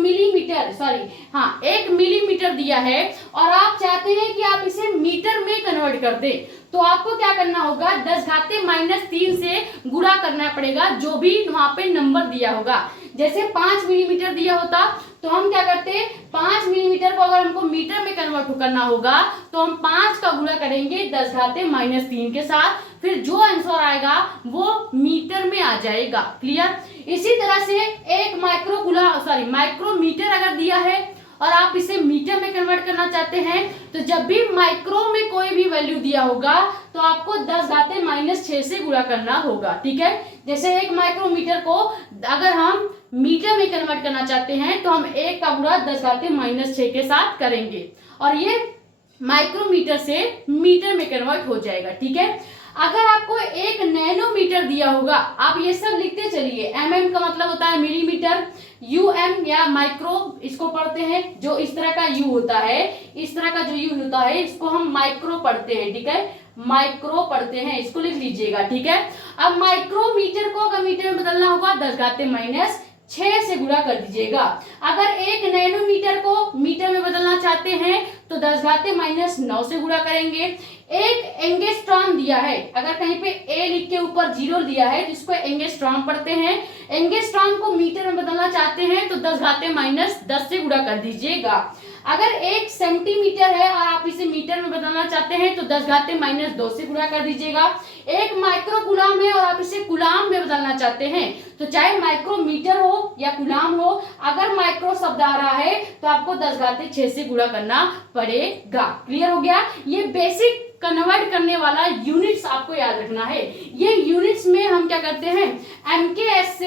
मिलीमीटर दिया है और आप चाहते हैं कि आप इसे मीटर में कन्वर्ट कर दें, तो आपको क्या करना होगा, 10 घाते माइनस 3 से गुणा करना पड़ेगा जो भी वहां पे नंबर दिया होगा। जैसे 5 मिलीमीटर दिया होता तो हम क्या करते, 5 मिलीमीटर को अगर हमको मीटर में कन्वर्ट करना होगा तो हम 5 का गुणा करेंगे 10 घाते माइनस 3 के साथ, फिर जो आंसर आएगा वो मीटर में आ जाएगा। क्लियर। इसी तरह से एक माइक्रोमीटर अगर दिया है और आप इसे मीटर में कन्वर्ट करना चाहते हैं तो जब भी माइक्रो में कोई भी वैल्यू दिया होगा तो आपको 10 घाते माइनस 6 से गुणा करना होगा, ठीक है। जैसे 1 माइक्रोमीटर को अगर हम मीटर में कन्वर्ट करना चाहते हैं तो हम 1 का गुणा 10 घाते माइनस 6 के साथ करेंगे और ये माइक्रोमीटर से मीटर में कन्वर्ट हो जाएगा, ठीक है। अगर आपको 1 नैनोमीटर दिया होगा, आप ये सब लिखते चलिए, mm का मतलब होता है मिलीमीटर, um या माइक्रो इसको पढ़ते हैं, जो इस तरह का u होता है, इस तरह का जो u होता है इसको हम माइक्रो पढ़ते हैं, ठीक है। माइक्रो पढ़ते हैं, इसको लिख लीजिएगा, ठीक है। अब माइक्रोमीटर को अगर मीटर में बदलना होगा 10 घाते माइनस 6 से गुणा कर दीजिएगा। अगर 1 नैनोमीटर को मीटर में बदलना चाहते हैं तो 10⁻⁹ से गुणा करेंगे। 1 एंगस्ट्रॉम दिया है, अगर कहीं पे ए लिख के ऊपर 0 दिया है तो इसको एंगस्ट्रॉम पढ़ते हैं। एंगस्ट्रॉम को मीटर में बदलना चाहते हैं तो 10⁻10 से गुणा कर दीजिएगा। अगर 1 सेंटीमीटर है और आप इसे मीटर में बदलना चाहते हैं तो 10⁻2 से गुणा कर दीजिएगा। 1 माइक्रो कुलाम है और आप इसे कुलाम में बदलना चाहते हैं तो चाहे माइक्रोमीटर हो या कुलाम हो, अगर माइक्रो शब्द आ रहा है तो आपको 10⁻6 से गुणा करना पड़ेगा। क्लियर हो गया? ये बेसिक कन्वर्ट करने वाला यूनिट्स आपको याद रखना है। ये यूनिट्स में हम क्या करते हैं, एमकेएस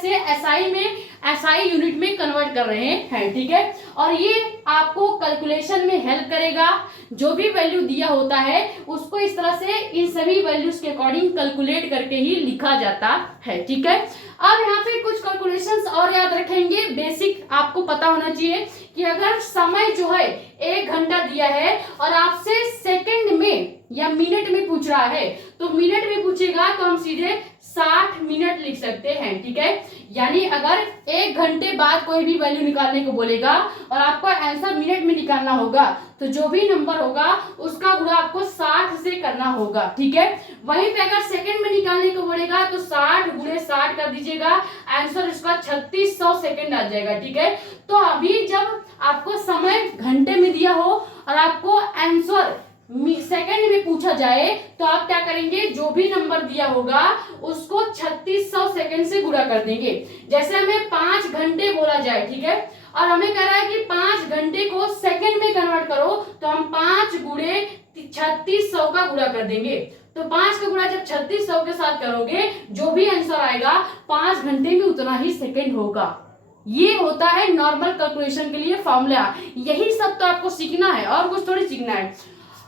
से एसआई में, एसआई यूनिट में कन्वर्ट कर रहे हैं, ठीक है। और ये आपको कैलकुलेशन में हेल्प करेगा। जो भी वैल्यू दिया होता है उसको इस तरह से इन सभी वैल्यूज के अकॉर्डिंग कैलकुलेट करके ही लिखा जाता है, ठीक है। अब यहाँ पे कुछ कैलकुलेशंस और याद रखेंगे। बेसिक आपको पता होना चाहिए कि अगर समय जो है 1 घंटा दिया है और आपसे सेकंड में या मिनट में पूछ रहा है तो मिनट में पूछेगा तो हम सीधे 60 मिनट लिख सकते हैं, ठीक है। यानी अगर 1 घंटे बाद कोई भी वैल्यू निकालने को बोलेगा और आपको आंसर मिनट में निकालना होगा तो जो भी नंबर होगा उसका गुणा आपको 60 से करना होगा, ठीक है। वहीं पे अगर सेकंड में निकालने को बोलेगा तो 60 × 60 कर दीजिएगा, आंसर इसका 3600 सेकंड आ जाएगा, ठीक है। तो अभी जब आपको समय घंटे में दिया हो और आपको आंसर सेकंड में पूछा जाए तो आप क्या करेंगे, जो भी नंबर दिया होगा उसको 3600 सेकंड से गुणा कर देंगे। जैसे हमें 5 घंटे बोला जाए, ठीक है, और हमें कह रहा है कि 5 घंटे को सेकंड में कन्वर्ट करो तो हम 5 × 3600 का गुणा कर देंगे। तो 5 का गुणा जब 3600 के साथ करोगे जो भी आंसर आएगा 5 घंटे में उतना ही सेकंड होगा। ये होता है नॉर्मल कैलकुलेशन के लिए फॉर्मूला। यही सब तो आपको सीखना है और कुछ थोड़ी सीखना है।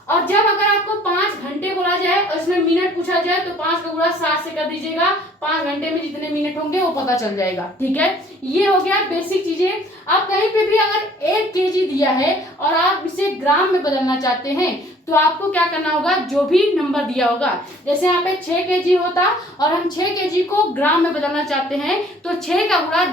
और जब अगर आपको 5 घंटे बोला जाए और इसमें मिनट पूछा जाए तो 5 का गुणा 60 से कर दीजिएगा। 5 घंटे में जितने मिनट होंगे वो पता चल जाएगा, ठीक है। ये हो गया बेसिक चीजें। आप कहीं पे भी अगर 1 केजी दिया है और आप इसे ग्राम में बदलना चाहते हैं तो आपको क्या करना होगा, जो भी नंबर दिया होगा, जैसे यहाँ पे 6 केजी होता और हम 6 केजी को ग्राम में बदलना चाहते हैं तो 6 का गुणा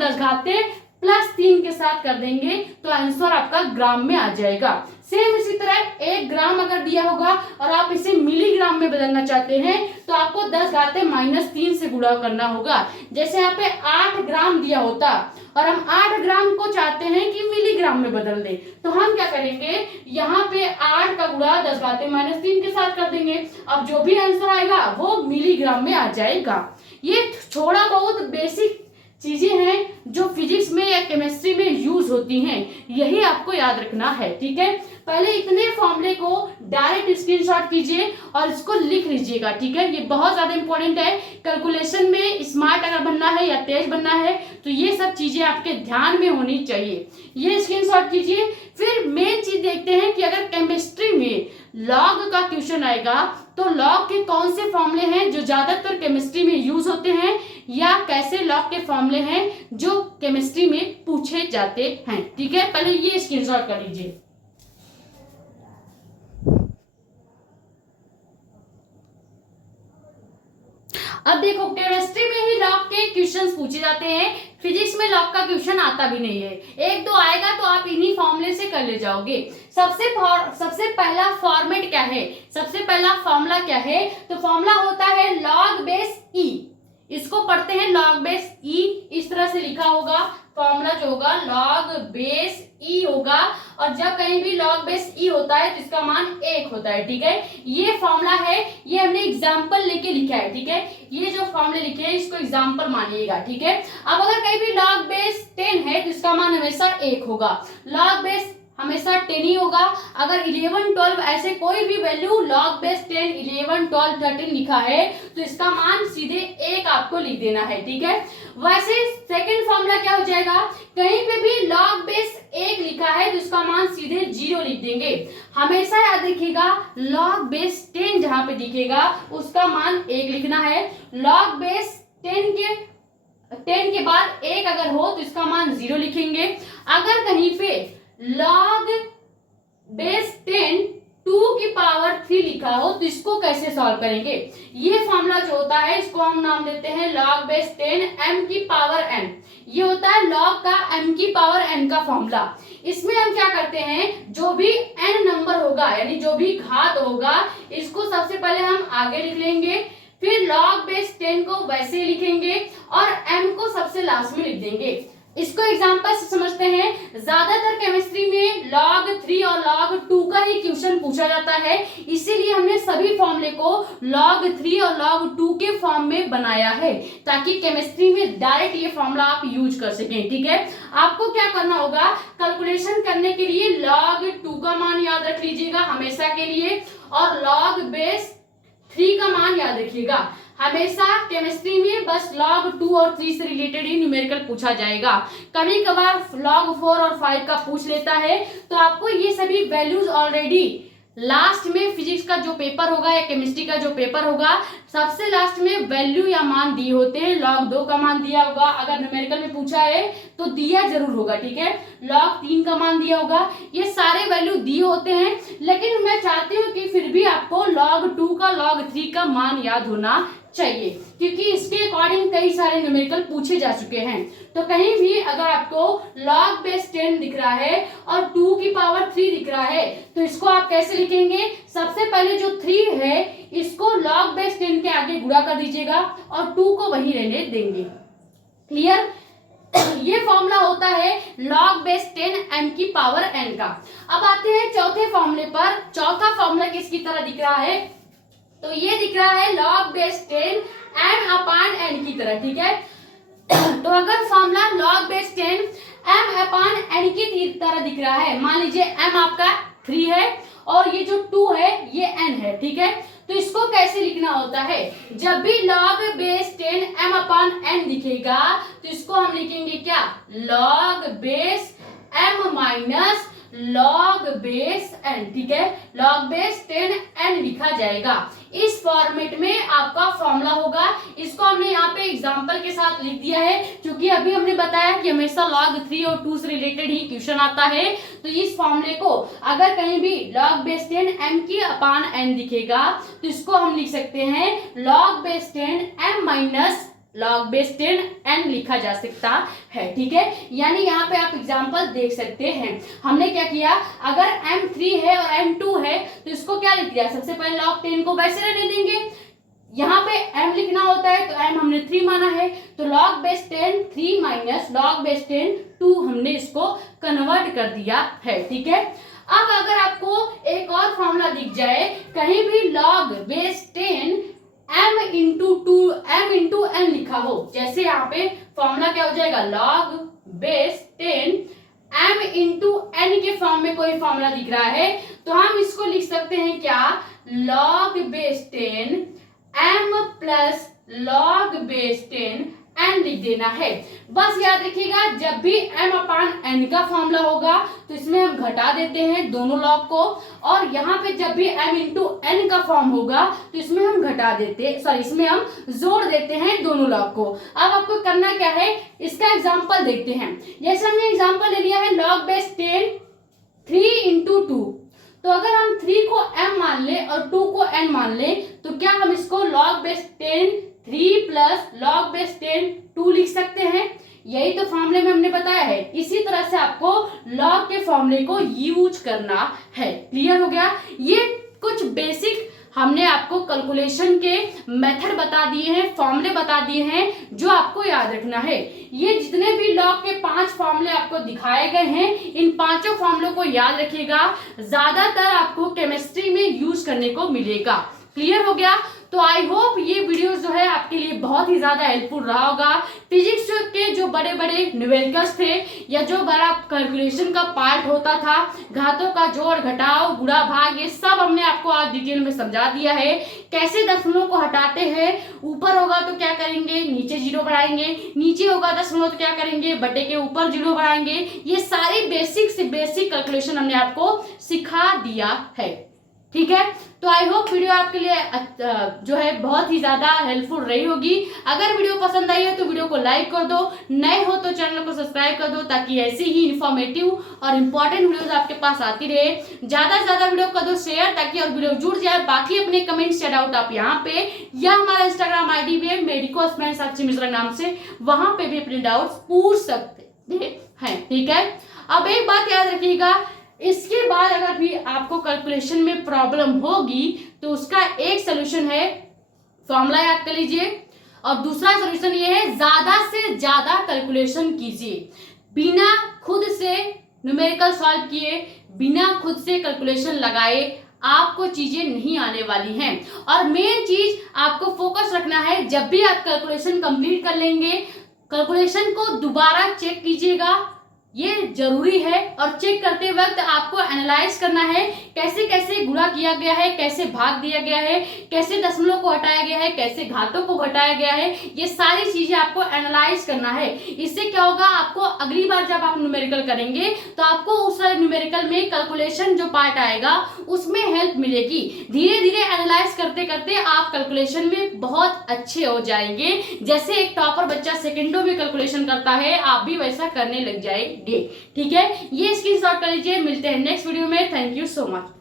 10⁻3 के साथ कर देंगे तो आंसर आपका ग्राम में आ जाएगा। सेम इसी तरह 1 ग्राम अगर दिया होगा और आप इसे मिलीग्राम में बदलना चाहते हैं तो आपको 10⁻³ से गुणा करना होगा। जैसे यहाँ पे 8 ग्राम दिया होता और हम 8 ग्राम को चाहते हैं कि मिलीग्राम में बदल दे तो हम क्या करेंगे, यहाँ पे 8 का गुणा 10⁻³ के साथ कर देंगे। अब जो भी आंसर आएगा वो मिलीग्राम में आ जाएगा। ये थोड़ा बहुत बेसिक चीजें हैं जो फिजिक्स में या केमिस्ट्री में यूज होती हैं, यही आपको याद रखना है, ठीक है। पहले इतने फॉर्मूले को डायरेक्ट स्क्रीनशॉट कीजिए और इसको लिख लीजिएगा, ठीक है। ये बहुत ज्यादा इंपॉर्टेंट है। कैलकुलेशन में स्मार्ट अगर बनना है या तेज बनना है तो ये सब चीजें आपके ध्यान में होनी चाहिए। ये स्क्रीनशॉट कीजिए। फिर मेन चीज देखते हैं कि अगर केमिस्ट्री में लॉग का क्वेश्चन आएगा तो लॉग के कौन से फॉर्मूले हैं जो ज्यादातर केमिस्ट्री में यूज होते हैं या कैसे लॉग के फॉर्मूले हैं जो केमिस्ट्री में पूछे जाते हैं, ठीक है। पहले ये स्क्रीनशॉट कर लीजिए। अब देखो केमिस्ट्री में ही लॉग के क्वेश्चंस पूछे जाते हैं, फिजिक्स में लॉग का क्वेश्चन आता भी नहीं है। 1-2 आएगा तो आप इन्हीं फॉर्मूले से कर ले जाओगे। सबसे पहला फॉर्मेट क्या है, सबसे पहला फॉर्मूला क्या है, तो फॉर्मूला होता है लॉग बेस ई। इसको पढ़ते हैं लॉग बेस ई, इस तरह से लिखा होगा। फॉर्मूला जो होगा लॉग बेस ई होगा और जब कहीं भी लॉग बेस ई होता है तो इसका मान 1 होता है, ठीक है। ये फॉर्मूला है, ये हमने एग्जांपल लेके लिखा है, ठीक है। ये जो फॉर्मूले लिखे हैं इसको एग्जांपल मानिएगा, ठीक है। अब अगर कहीं भी लॉग बेस 10 है तो इसका मान हमेशा 1 होगा। लॉग बेस हमेशा 10 ही होगा। अगर 11, 12 ऐसे कोई भी वैल्यू लॉग बेस 10, 11, 12, 13 लिखा है तो इसका मान सीधे 1 आपको लिख देना है, ठीक है। वैसे सेकंड फॉर्मूला क्या हो जाएगा, कहीं पे भी लॉग बेस 1 लिखा है तो इसका मान सीधे 0 लिख देंगे। हमेशा याद रखिएगा लॉग बेस 10 जहां पे दिखेगा उसका मान 1 लिखना है। लॉग बेस 10 के बाद 1 अगर हो तो इसका मान 0 लिखेंगे। अगर कहीं पे लॉग बेस 10 2 की पावर 3 लिखा हो तो इसको कैसे सॉल्व करेंगे। ये फॉर्मूला जो होता है इसको हम नाम देते हैं log बेस 10 m की पावर n। ये होता है log का m की पावर n का फॉर्मूला। इसमें हम क्या करते हैं, जो भी n नंबर होगा यानी जो भी घात होगा इसको सबसे पहले हम आगे लिख लेंगे, फिर log बेस 10 को वैसे लिखेंगे और m को सबसे लास्ट में लिख देंगे। इसको एग्जांपल से समझते हैं। ज्यादातर केमिस्ट्री में log 3 और log 2 का ही क्वेश्चन पूछा जाता है, इसीलिए हमने सभी फॉर्मूले को log 3 और log 2 के फॉर्म में बनाया है ताकि केमिस्ट्री में डायरेक्ट ये फॉर्मूला आप यूज कर सकें। ठीक है, आपको क्या करना होगा, कैलकुलेशन करने के लिए log 2 का मान याद रख लीजिएगा हमेशा के लिए, और log बेस 3 का मान याद रखिएगा हमेशा। केमिस्ट्री में बस log 2 और 3 से रिलेटेड ही न्यूमेरिकल पूछा जाएगा, कभी कभार log 4 और 5 का पूछ लेता है। तो आपको ये सभी वैल्यूज ऑलरेडी लास्ट में फिजिक्स का जो पेपर होगा या केमिस्ट्री का जो पेपर होगा सबसे लास्ट में वैल्यू या मान दिए होते हैं। log 2 का मान दिया होगा, अगर न्यूमेरिकल में पूछा है तो दिया जरूर होगा। ठीक है, log 3 का मान दिया होगा, ये सारे वैल्यू दिए होते हैं। लेकिन मैं चाहती हूँ कि फिर भी आपको log 2 का log 3 का मान याद होना चाहिए, क्योंकि इसके अकॉर्डिंग कई सारे न्यूमेरिकल पूछे जा चुके हैं। तो कहीं भी अगर आपको log बेस 10 दिख रहा है और 2 की पावर 3 दिख रहा है तो इसको आप कैसे लिखेंगे, सबसे पहले जो 3 है इसको log बेस 10 के आगे गुणा कर दीजिएगा और 2 को वही रहने देंगे। क्लियर, ये फॉर्मूला होता है log बेस 10 m की पावर n का। अब आते हैं चौथे फॉर्मूले पर। चौथा फॉर्मूला किसकी तरह दिख रहा है, तो ये दिख रहा है log बेस 10 m अपान n की तरह। ठीक है, तो अगर फॉर्मूला log बेस 10 m अपान n की तरह दिख रहा है, मान लीजिए m आपका 3 है और ये जो 2 है ये n है। ठीक है, तो इसको कैसे लिखना होता है, जब भी log बेस 10 m अपान n दिखेगा तो इसको हम लिखेंगे क्या, log base m minus log base n। ठीक है, log बेस 10 n लिखा जाएगा। इस फॉर्मेट में आपका फॉर्मूला होगा। इसको हमने यहाँ पे एग्जांपल के साथ लिख दिया है, क्योंकि अभी हमने बताया कि हमेशा log 3 और 2 से रिलेटेड ही क्वेश्चन आता है। तो इस फॉर्मूले को अगर कहीं भी log बेस 10 m की अपान n दिखेगा तो इसको हम लिख सकते हैं log base 10 m minus log base 10 n लिखा जा सकता है। ठीक है, यानी यहाँ पे आप एग्जांपल देख सकते हैं। हमने क्या किया, अगर m3 है और m2 है तो इसको क्या लिख दिया, सबसे पहले log 10 को वैसे रहने देंगे। यहाँ पे m लिखना होता है तो m हमने 3 माना है, तो log base 10 3 minus log base 10 2 हमने इसको कन्वर्ट कर दिया है। ठीक है, अब अगर आपको एक और फॉर्मूला दिख जाए, कहीं भी log base 10 m into n लिखा हो, जैसे यहाँ पे फॉर्मूला क्या हो जाएगा, log base 10 m into n के फॉर्म में कोई फॉर्मूला दिख रहा है तो हम इसको लिख सकते हैं क्या, log base 10 m plus log base 10 n लिख देना है। बस याद रखिएगा, जब भी m अपान n का फॉर्मूला होगा तो इसमें हम घटा देते हैं दोनों लॉग को, और यहाँ पे जब भी m इंटू n का फॉर्म होगा तो इसमें हम इसमें हम जोड़ देते हैं दोनों लॉग को। अब आपको करना क्या है, इसका एग्जांपल देखते हैं। जैसे हमने एग्जांपल ले लिया है log बेस 10 3 इंटू 2, तो अगर हम 3 को m मान ले और 2 को n मान ले तो क्या हम इसको log base 10 3 plus log base 10 2 लिख सकते हैं। यही तो फॉर्मूले में हमने बताया है। इसी तरह से आपको log के फॉर्मूले को यूज करना है। क्लियर हो गया, ये कुछ बेसिक हमने आपको कैलकुलेशन के मेथड बता दिए हैं, फॉर्मूले बता दिए हैं जो आपको याद रखना है। ये जितने भी log के 5 फॉर्मूले आपको दिखाए गए हैं, इन पांचों फॉर्मूलों को याद रखिएगा, ज्यादातर आपको केमिस्ट्री में यूज करने को मिलेगा। क्लियर हो गया, तो आई होप ये वीडियो जो है आपके लिए बहुत ही ज्यादा हेल्पफुल रहा होगा। फिजिक्स के जो बड़े बड़े न्यूमेरिकल्स थे या जो बड़ा कैलकुलेशन का पार्ट होता था, घातों का जोड़ घटाव गुणा भाग, ये सब हमने आपको आज डिटेल में समझा दिया है। कैसे दशमलव को हटाते हैं, ऊपर होगा तो क्या करेंगे, नीचे जीरो बढ़ाएंगे, नीचे होगा दशमलव तो क्या करेंगे, बटे के ऊपर जीरो बढ़ाएंगे। ये सारी बेसिक से बेसिक कैलकुलेशन हमने आपको सिखा दिया है। ठीक है। तो आई होप वीडियो आपके लिए जो है बहुत ही ज्यादा हेल्पफुल रही होगी। अगर वीडियो पसंद आई है तो वीडियो को लाइक कर दो, नए हो तो चैनल को सब्सक्राइब कर दो, ताकि ऐसी ही इंफॉर्मेटिव और इंपॉर्टेंट वीडियोस आपके पास आती रहे। ज्यादा से ज्यादा वीडियो कर दो शेयर, ताकि और वीडियो जुड़ जाए। बाकी अपने कमेंट्स या डाउट आप यहाँ पे या हमारा इंस्टाग्राम आईडी भी है मेडिको स्माइल साक्षी मिश्रा नाम से, वहां पे भी अपने डाउट्स पूछ सकते हैं। ठीक है। अब एक बात याद रखिएगा, इसके बाद अगर भी आपको कैलकुलेशन में प्रॉब्लम होगी तो उसका एक सोल्यूशन है, फॉर्मूला याद कर लीजिए, और दूसरा सोल्यूशन ये है ज्यादा से ज्यादा कैलकुलेशन कीजिए। बिना खुद से न्यूमेरिकल सॉल्व किए, बिना खुद से कैलकुलेशन लगाए आपको चीजें नहीं आने वाली हैं। और मेन चीज आपको फोकस रखना है, जब भी आप कैलकुलेशन कंप्लीट कर लेंगे, कैलकुलेशन को दोबारा चेक कीजिएगा, ये जरूरी है। और चेक करते वक्त आपको एनालाइज करना है कैसे कैसे गुणा किया गया है, कैसे भाग दिया गया है, कैसे दशमलव को हटाया गया है, कैसे घातों को घटाया गया है, ये सारी चीजें आपको एनालाइज करना है। इससे क्या होगा, आपको अगली बार जब आप न्यूमेरिकल करेंगे तो आपको उस न्यूमेरिकल में कैलकुलेशन जो पार्ट आएगा उसमें हेल्प मिलेगी। धीरे धीरे एनालाइज करते करते आप कैलकुलेशन में बहुत अच्छे हो जाएंगे। जैसे एक टॉपर बच्चा सेकंडों में कैलकुलेशन करता है, आप भी वैसा करने लग जाएंगे। ठीक है, ये स्क्रीनशॉट कर लीजिए। मिलते हैं नेक्स्ट वीडियो में। Thank you so much.